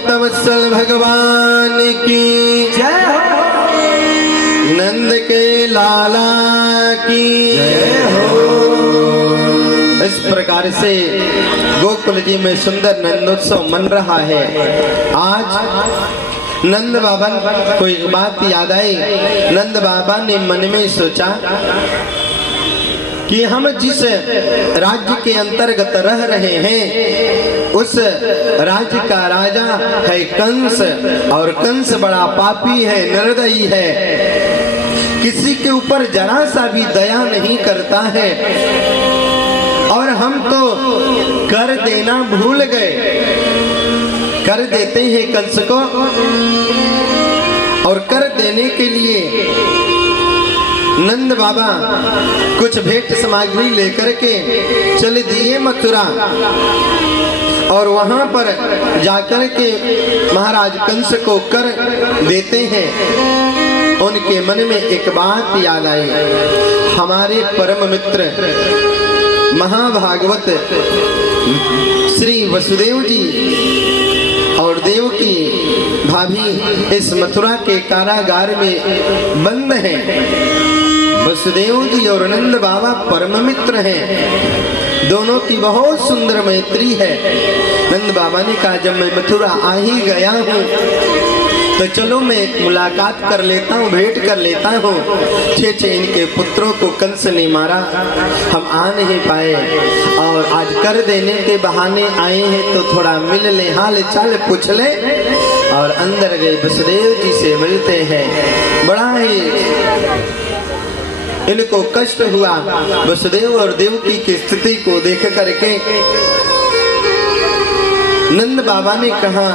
भक्तवत्सल भगवान की जय हो, नंद के लाला की जय हो। इस प्रकार से गोकुल जी में सुंदर नंदोत्सव मन रहा है। आज नंद बाबा को एक बात याद आई। नंद बाबा ने मन में सोचा कि हम जिस राज्य के अंतर्गत रह रहे हैं उस राज्य का राजा है कंस, और कंस बड़ा पापी है, निर्दयी है, किसी के ऊपर जरा सा भी दया नहीं करता है। और हम तो कर देना भूल गए, कर देते हैं कंस को, और कर देने के लिए नंद बाबा कुछ भेंट सामग्री लेकर के चले दिए मथुरा, और वहां पर जाकर के महाराज कंस को कर देते हैं। उनके मन में एक बात याद आई। हमारे परम मित्र महाभागवत श्री वसुदेव जी और देवकी भाभी इस मथुरा के कारागार में बंद हैं। वसुदेव जी और नंद बाबा परम मित्र हैं, दोनों की बहुत सुंदर मैत्री है। नंद बाबा ने कहा जब मैं मथुरा आ ही गया हूँ तो चलो मैं एक मुलाकात कर लेता हूँ, भेंट कर लेता हूँ। छह इनके पुत्रों को कंस ने मारा, हम आ नहीं पाए, और आज कर देने के बहाने आए हैं तो थोड़ा मिल ले, हाल चाल पूछ ले। और अंदर गए वसुदेव जी से मिलते हैं। बड़ा ही इनको कष्ट हुआ वसुदेव और देवकी की स्थिति को देख करके। नंद बाबा ने कहा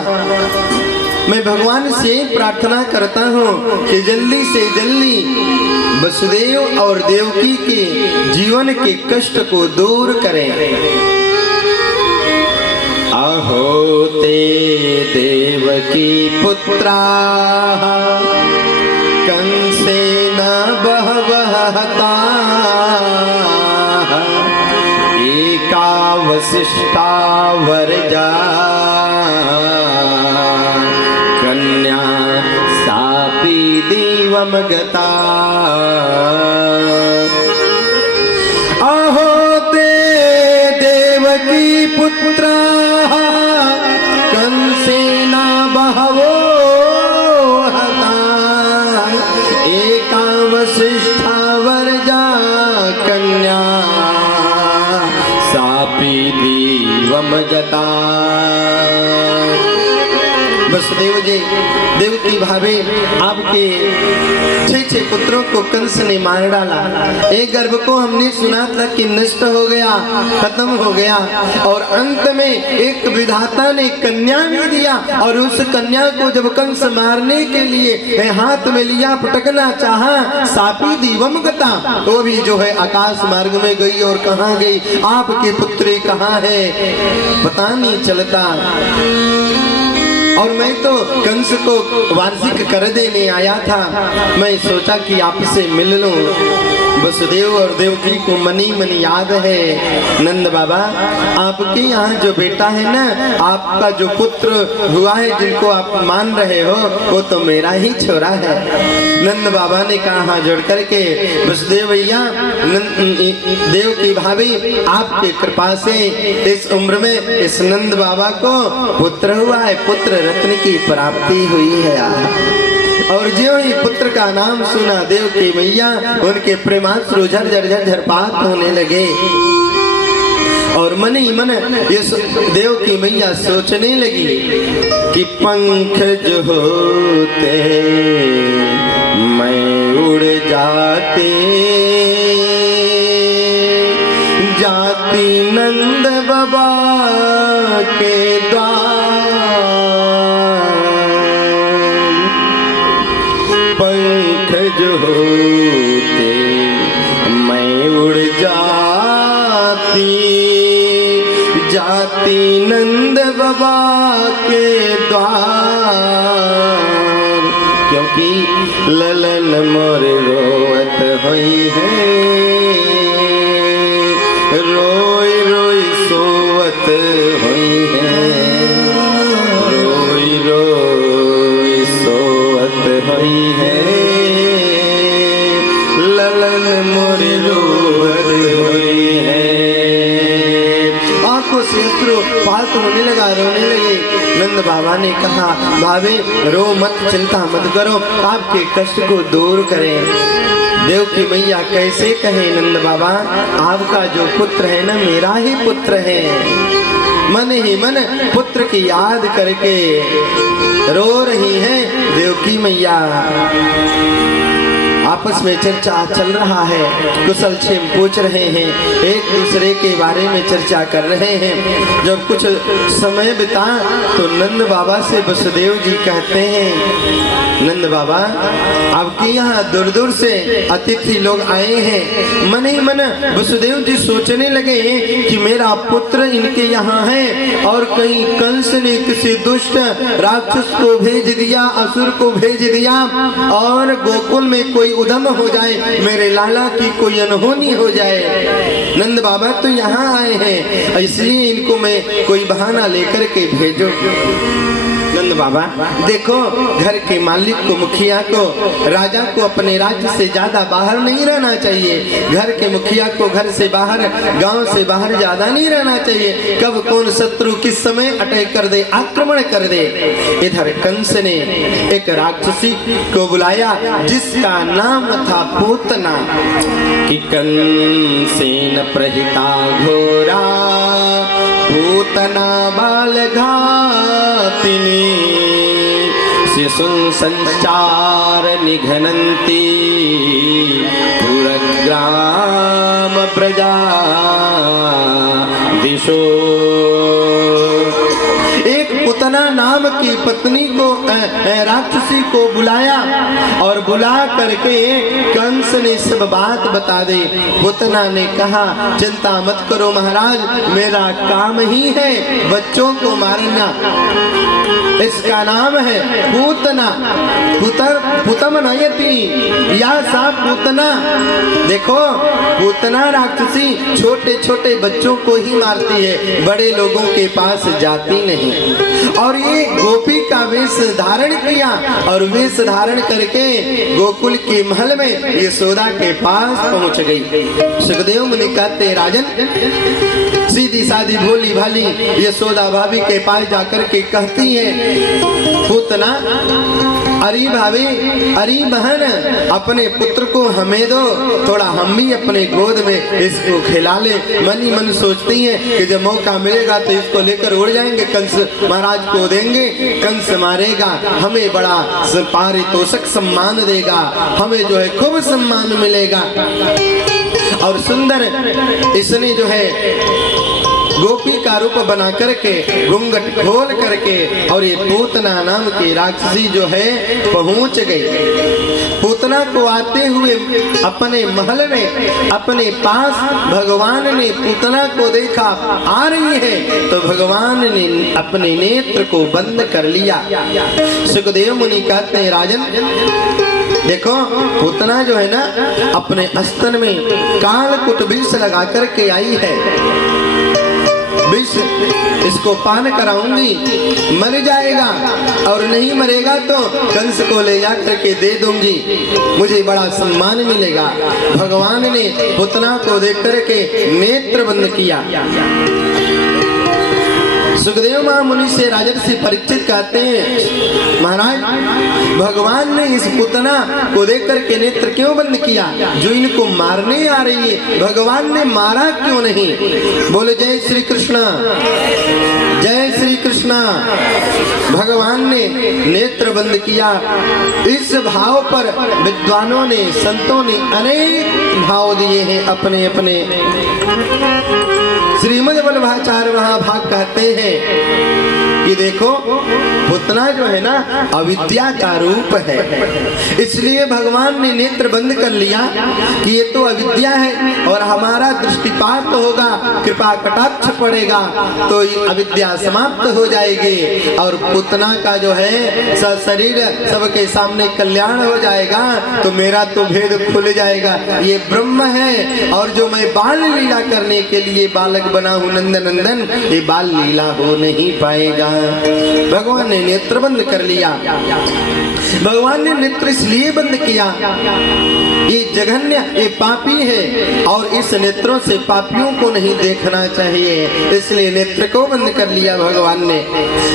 मैं भगवान से प्रार्थना करता हूँ कि जल्दी से जल्दी वसुदेव और देवकी के जीवन के कष्ट को दूर करें। अहो ते देवकी पुत्रा कंसेन बहवः हता एका वसिष्ठा वरजा कन्या सापि दिवं गता। अहो ते देवकी पुत्रा कंसेन बहवो हता एका वसिष्ठा वरजा कन्या सापि दिवं गता। वसुदेव जी देवकी भाभी आपके छह पुत्रों को कंस ने मार डाला। एक गर्भ को हमने सुना था कि नष्ट हो गया, खत्म हो गया, और अंत में एक विधाता ने कन्या भी दिया, और उस कन्या को जब कंस मारने के लिए हाथ में लिया, पटकना चाहा, सापी दीवम गता, वो भी जो है आकाश मार्ग में गई। और कहाँ गई? आपकी पुत्री कहाँ है पता नहीं चलता। और मैं तो कंस को वार्षिक कर देने आया था, मैं सोचा कि आपसे मिल लूं। वसुदेव और देवकी को मनी मनी याद है। नंद बाबा आपके यहाँ जो बेटा है ना, आपका जो पुत्र हुआ है जिनको आप मान रहे हो, वो तो मेरा ही छोरा है। नंद बाबा ने कहा हाँ जोड़ करके वसुदेव भैया, देवकी भाभी आपके कृपा से इस उम्र में इस नंद बाबा को पुत्र हुआ है, पुत्र रत्न की प्राप्ति हुई है। और जो ही पुत्र का नाम सुना देवकी मैया, उनके प्रेमाश्रु झरझर झरझरपात होने लगे। और मन ही मन ये देवकी मैया सोचने लगी कि पंख जो होते मैं उड़ जाते, जाती नंद बाबा के पंख जो होते मैं उड़ जाती, जाती नंद बाबा के द्वार। क्योंकि ललन मोर रोवत हुई है, रोई रोई सोवत हुई है, रोई माँ ने कहा भाभी रो मत, चिंता मत करो, आपके कष्ट को दूर करें। देवकी मैया कैसे कहे नंद बाबा, आपका जो पुत्र है ना मेरा ही पुत्र है। मन ही मन पुत्र की याद करके रो रही है देवकी मैया। आपस में चर्चा चल रहा है, कुशल क्षेम पूछ रहे हैं, एक दूसरे के बारे में चर्चा कर रहे हैं। जब कुछ समय बिता तो नंद बाबा से वसुदेव जी कहते हैं, नंद बाबा आपके यहाँ दूर दूर से अतिथि लोग आए हैं। मन ही मन वसुदेव जी सोचने लगे कि मेरा पुत्र इनके यहाँ है और कहीं कंस ने किसी दुष्ट राक्षस को भेज दिया, असुर को भेज दिया और गोकुल में कोई उधम हो जाए, मेरे लाला की कोई अनहोनी हो जाए। नंद बाबा तो यहाँ आए हैं, इसलिए इनको मैं कोई बहाना लेकर के भेजो। नंद बाबा देखो, घर के मालिक को, मुखिया को, राजा को अपने राज्य से ज्यादा बाहर नहीं रहना चाहिए। घर के मुखिया को घर से बाहर, गांव से बाहर ज्यादा नहीं रहना चाहिए। कब कौन शत्रु किस समय अटैक कर दे, आक्रमण कर दे। इधर कंस ने एक राक्षसी को बुलाया जिसका नाम था पूतना। कि कंसेन प्रहिता घोरा पूतना बाल घातिनी शिशुं संचार निघ्नन्ति पुरग्राम प्रजा दिशो। एक पूतना नाम की पत्नी को, राक्षसी को बुलाया और बुला करके कंस ने सब बात बता दी। पूतना ने कहा चिंता मत करो महाराज, मेरा काम ही है बच्चों को मारना। इसका नाम है पूतना। पूतम नयति या सा पूतना। देखो पूतना राक्षसी छोटे छोटे बच्चों को ही मारती है, बड़े लोगों के पास जाती नहीं। और ये गोपी का वेश धारण किया और वेश धारण करके गोकुल के महल में यशोदा के पास पहुंच गई। सुखदेव मुनि कहते राजन, सीधी सादी भोली भाली यशोदा भाभी के पास जाकर के कहती है, पूतना अरे भाभी, अरे बहन, अपने पुत्र को हमें दो, थोड़ा हम भी अपने गोद में इसको खिला ले। मन ही मन सोचती है कि जब मौका मिलेगा तो इसको लेकर उड़ जाएंगे, कंस महाराज को देंगे, कंस मारेगा, हमें बड़ा पारितोषिक सम्मान देगा, हमें जो है खूब सम्मान मिलेगा। और सुंदर इसने जो है गोपी का रूप बना करके घूंघट खोल करके और ये पूतना नाम की राक्षसी जो है पहुंच गई। पूतना को आते हुए अपने महल में अपने पास भगवान ने पूतना को देखा, आ रही है तो भगवान ने अपने नेत्र को बंद कर लिया। सुखदेव मुनि कहते हैं राजन देखो, पूतना जो है ना अपने स्तन में कालकुट विष लगा करके आई है। विष इसको पान कराऊंगी, मर जाएगा और नहीं मरेगा तो कंस को ले जा करके दे दूंगी, मुझे बड़ा सम्मान मिलेगा। भगवान ने पूतना को देख करके नेत्र बंद किया। सुखदेव महामुनि से राजर्षि परीक्षित कहते हैं महाराज, भगवान ने इस पूतना को देख करके नेत्र क्यों बंद किया? जो इनको मारने आ रही है भगवान ने मारा क्यों नहीं? बोले जय श्री कृष्ण, जय श्री कृष्ण। भगवान ने नेत्र बंद किया। इस भाव पर विद्वानों ने, संतों ने अनेक भाव दिए हैं अपने अपने। श्रीमद् वल्लभाचार्य महाभाग कहते हैं कि देखो पूतना जो है ना अविद्या का रूप है, इसलिए भगवान ने नेत्र बंद कर लिया कि ये तो अविद्या है और हमारा दृष्टिपात होगा, कृपा कटाक्ष पड़ेगा तो अविद्या समाप्त हो जाएगी और पूतना का जो है शरीर सबके सामने कल्याण हो जाएगा, तो मेरा तो भेद खुल जाएगा। ये ब्रह्म है और जो मैं बाल लीला करने के लिए बालक बना हूँ नंदन नंदन, ये बाल लीला हो नहीं पाएगा। भगवान ने नेत्र बंद कर लिया। भगवान ने नेत्र इसलिए बंद किया ये जघन्य, ये पापी है और इस नेत्रों से पापियों को नहीं देखना चाहिए, इसलिए नेत्र को बंद कर लिया भगवान ने।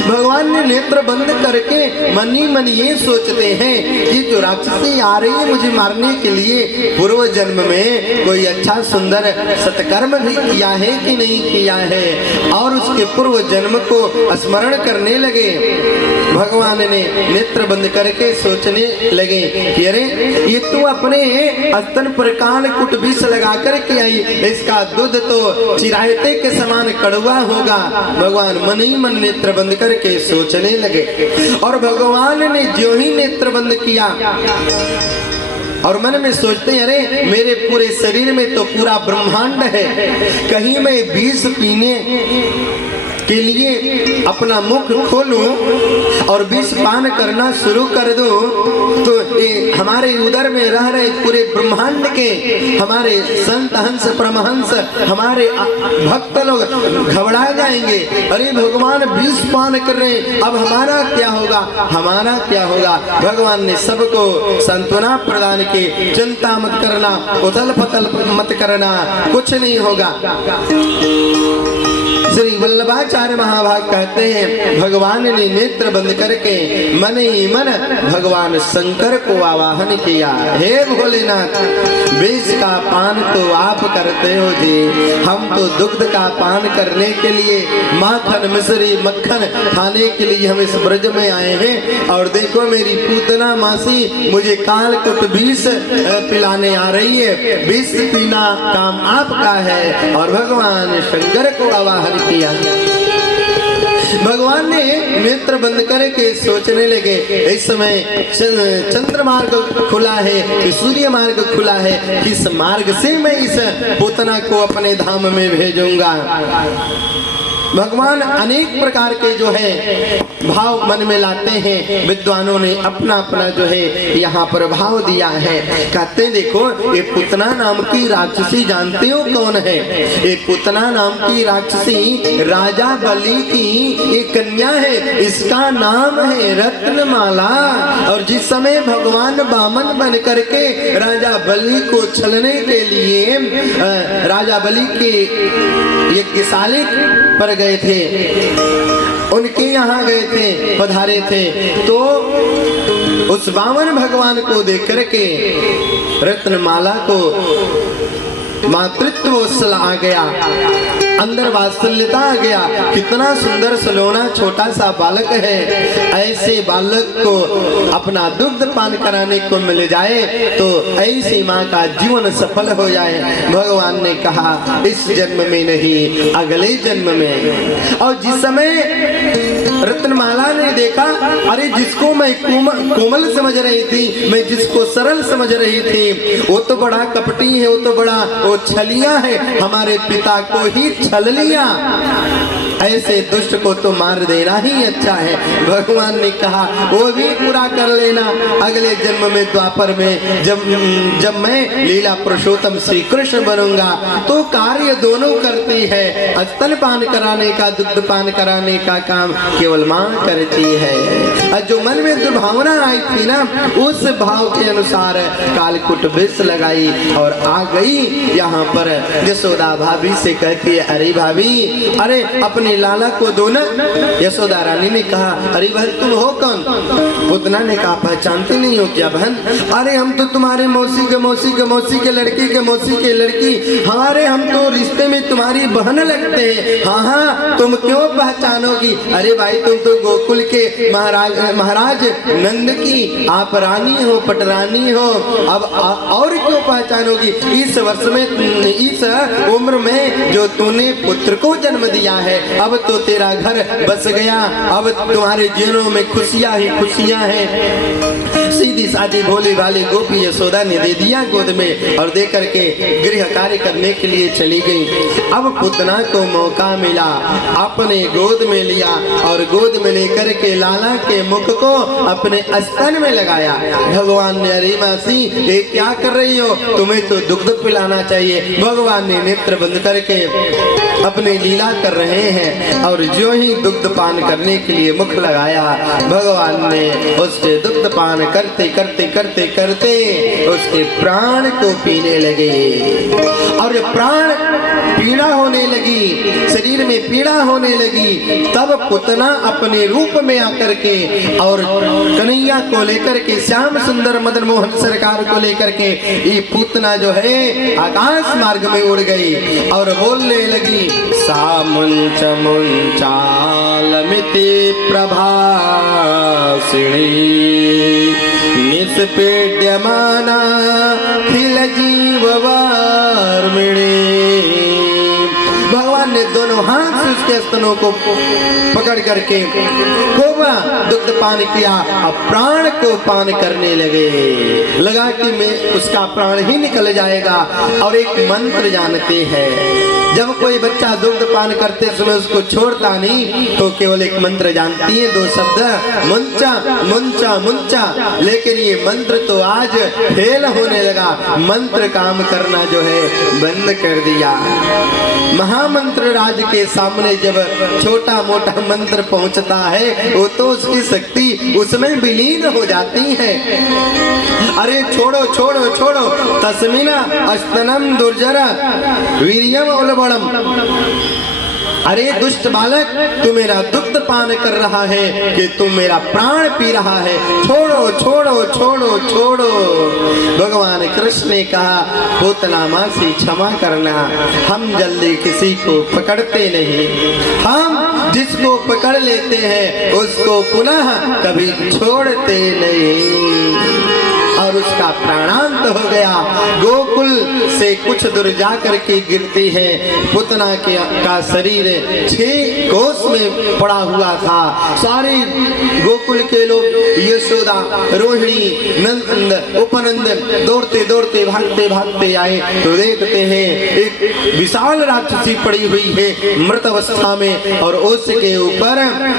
भगवान ने नेत्र बंद करके मन ही मन ये सोचते हैं कि जो राक्षसी आ रही है मुझे मारने के लिए, पूर्व जन्म में कोई अच्छा सुंदर सत्कर्म भी किया है कि नहीं किया है, और उसके पूर्व जन्म को स्मरण करने लगे। भगवान ने नेत्र बंद करके सोचने लगे कि अरे ये तो अपने स्तन पर कालकूट विष लगा करके आई, इसका दूध तो चिरायते के समान कड़वा होगा। भगवान मन ही मन नेत्र बंद करके सोचने लगे, और भगवान ने जो ही नेत्र बंद किया और मन में सोचते हैं अरे मेरे पूरे शरीर में तो पूरा ब्रह्मांड है, कहीं मैं विष पीने के लिए अपना मुख खोलूं और विष पान करना शुरू कर दूं तो ये हमारे उदर में रह रहे पूरे ब्रह्मांड के हमारे संत हंस परमहंस हमारे भक्त लोग घबरा जाएंगे। अरे भगवान विष पान कर रहे हैं, अब हमारा क्या होगा, हमारा क्या होगा। भगवान ने सबको सांत्वना प्रदान की, चिंता मत करना, उथल पुथल मत करना, कुछ नहीं होगा। श्री वल्लभाचार्य महाभाग कहते हैं भगवान ने नेत्र बंद करके मन ही मन भगवान शंकर को आवाहन किया, हे भोलेनाथ विष का पान तो आप करते हो जी, हम तो दुग्ध का पान करने के लिए, माखन मिश्री मक्खन खाने के लिए हम इस ब्रज में आए हैं, और देखो मेरी पूतना मासी मुझे कालकूट विष पिलाने आ रही है, विष पीना काम आपका है। और भगवान शंकर को आवाहन किया। भगवान ने नेत्र बंद करके सोचने लगे, इस समय चंद्र मार्ग खुला है कि सूर्य मार्ग खुला है, किस मार्ग से मैं इस पूतना को अपने धाम में भेजूंगा। भगवान अनेक प्रकार के जो है भाव मन में लाते हैं। विद्वानों ने अपना अपना जो है यहाँ पर भाव दिया है। कहते हैं देखो ये पूतना नाम की राक्षसी जानते हो कौन है? ये पूतना नाम की राक्षसी राजा बलि की एक कन्या है, इसका नाम है रत्नमाला। और जिस समय भगवान बामन बन करके राजा बलि को छलने के लिए राजा बलि के यज्ञशाला पर गए थे, उनके यहाँ गए थे, पधारे थे, तो उस बामन भगवान को देख करके रत्नमाला को मातृत्व वत्सल आ गया, अंदर वात्सल्यता आ गया। कितना सुंदर सलोना छोटा सा बालक है, ऐसे बालक को अपना दुग्ध पान कराने को मिल जाए तो ऐसी माँ का जीवन सफल हो जाए। भगवान ने कहा इस जन्म में नहीं, अगले जन्म में। और जिस समय रत्नमाला ने देखा, अरे जिसको मैं कोमल समझ रही थी, मैं जिसको सरल समझ रही थी, वो तो बड़ा कपटी है, वो तो बड़ा वो छलिया है, हमारे पिता को ही छल लिया, ऐसे दुष्ट को तो मार देना ही अच्छा है। भगवान ने कहा वो भी पूरा कर लेना अगले जन्म में, द्वापर में, जब मैं लीला पुरुषोत्तम श्री कृष्ण बनूंगा तो कार्य दोनों करती है। स्तन पान कराने का, दुग्ध पान कराने का काम केवल माँ करती है। और जो मन में जो भावना आई थी ना, उस भाव के अनुसार कालकूट विष लगाई और आ गई यहाँ पर। यशोदा भाभी से कहती है अरे भाभी, अरे अपने लाला को दो ना। यशोदा रानी ने कहा अरे बहन तुम हो कौन? पूतना ने कहा पहचानते नहीं हो क्या बहन? अरे हम तो तुम्हारे मौसी के मौसी के मौसी के लड़की के मौसी के लड़की, हमारे हम तो रिश्ते में तुम्हारी बहन लगते हैं। हाँ हाँ तुम क्यों पहचानोगी? अरे भाई तुम तो गोकुल के महाराज नंद की आप रानी हो, पटरानी हो, अब और क्यों पहचानोगी? इस वर्ष में, इस उम्र में जो तूने पुत्र को जन्म दिया है, अब तो तेरा घर बस गया, अब तुम्हारे जीवनों में खुशियां ही खुशियां हैं। सीधी सादी भोली भाली गोपी यशोदा ने दे दिया गोद में और दे करके गृह कार्य करने के लिए चली गई। अब पूतना को मौका मिला, अपने गोद में लिया और गोद में लेकर के लाला के मुख को अपने स्तन में लगाया। भगवान ने अरे मासी ये क्या कर रही हो, तुम्हें तो दुग्ध पिलाना चाहिए। भगवान ने नेत्र बंद करके अपने लीला कर रहे हैं। और जो ही दुग्ध पान करने के लिए मुख लगाया, भगवान ने उसके दुग्ध पान करते करते करते करते उसके प्राण को पीने लगे। और जब प्राण पीड़ा होने लगी, शरीर में पीड़ा होने लगी, तब पुतना अपने रूप में आकर के और कन्हैया को लेकर के, श्याम सुंदर मदन मोहन सरकार को लेकर के ये पुतना जो है आकाश मार्ग में उड़ गई और बोलने लगी, सा मुंच मुंचालमिति प्रभासिणी निष्पेड्यमाना खिल जीववार्मिणी। भगवान ने दोनों हाथ से उसके स्तनों को पकड़ करके खूब दुग्ध पान किया, अब प्राण को पान करने लगा कि मैं उसका प्राण ही निकल जाएगा। और एक मंत्र जानते हैं, जब कोई बच्चा दुग्ध पान करते समय उसको छोड़ता नहीं तो केवल एक मंत्र जानती है, 2 शब्द, मुंचा मुंचा मुंचा। लेकिन ये मंत्र तो आज फेल होने लगा, मंत्र काम करना जो है बंद कर दिया। महामंत्र राज के सामने जब छोटा मोटा मंत्र पहुंचता है वो तो उसकी शक्ति उसमें विलीन हो जाती है। अरे छोड़ो छोड़ो छोड़ो, तस्मिना अस्तनम दुर्जरा वीर्यम उलबड़म। अरे दुष्ट बालक, तू मेरा दुग्ध पान कर रहा है कि तू मेरा प्राण पी रहा है, छोड़ो छोड़ो छोड़ो छोड़ो। भगवान कृष्ण ने कहा, पूतना माँ से क्षमा करना, हम जल्दी किसी को पकड़ते नहीं, हम जिसको पकड़ लेते हैं उसको पुनः कभी छोड़ते नहीं। और उसका प्राणांत हो गया। गोकुल से कुछ दूर जाकर के गिरती है, पुतना का शरीर 6 कोस में पड़ा हुआ था। सारे गोकुल के लोग, यशोदा, रोहिणी, नंद, उपनंद दौड़ते दौड़ते भागते भागते आए तो देखते हैं एक विशाल राक्षसी पड़ी हुई है मृत अवस्था में, और उसके ऊपर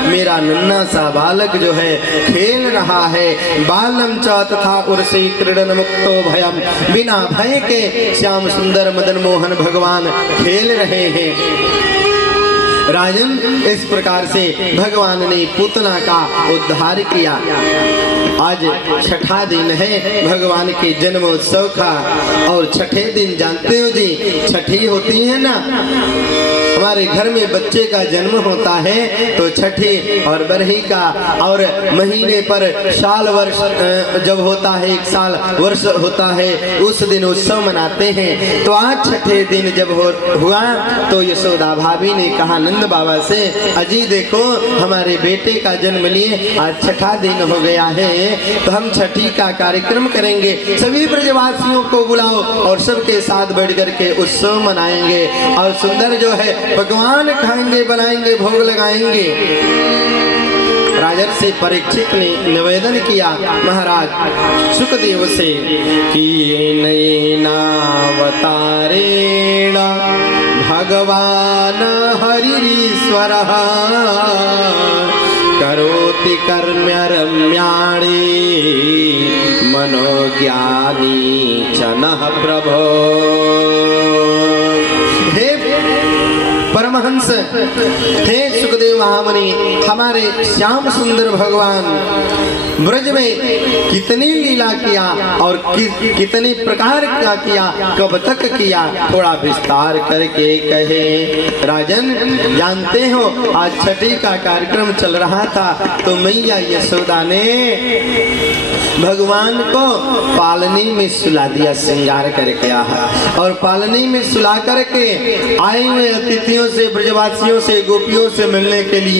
मेरा नन्हा सा बालक जो है खेल रहा है। बालम च तथा उर्से क्रीडन मुक्तो भयम, बिना भय के श्याम सुंदर मदन मोहन भगवान खेल रहे हैं। राजन, इस प्रकार से भगवान ने पूतना का उद्धार किया। आज 6ठा दिन है भगवान के जन्मोत्सव का, और 6ठे दिन जानते हो जी, छठी होती है ना, हमारे घर में बच्चे का जन्म होता है तो छठी और बरही का, और महीने पर साल वर्ष जब होता है, 1 साल वर्ष होता है, उस दिन उत्सव मनाते हैं। तो आज 6ठे दिन जब हुआ तो यशोदा भाभी ने कहा नंद बाबा से, अजी देखो हमारे बेटे का जन्म लिए आज 6ठा दिन हो गया है, तो हम छठी का कार्यक्रम करेंगे, सभी ब्रजवासियों को बुलाओ और सबके साथ बैठ करके उत्सव मनाएंगे और सुंदर जो है पकवान खाएंगे, बनाएंगे, भोग लगाएंगे। राजर्षि परीक्षित ने निवेदन किया महाराज सुखदेव से कि नयनावतारेण भगवान हरिश्वरः करोति कर्म्य रम्याणि मनोज्ञानी च नः प्रभो। परमहंस, हे सुखदेव महामुनि, हमारे श्याम सुंदर भगवान ब्रज में कितनी लीला किया और कितने प्रकार का किया, कब तक किया, थोड़ा विस्तार करके कहे। राजन, जानते हो आज छठी का कार्यक्रम चल रहा था तो मैया यशोदा ने भगवान को पालनी में सुला दिया, श्रृंगार करके आया, और पालनी में सुला करके आए हुए अतिथियों से, ब्रजवासियों से, गोपियों से मिलने के लिए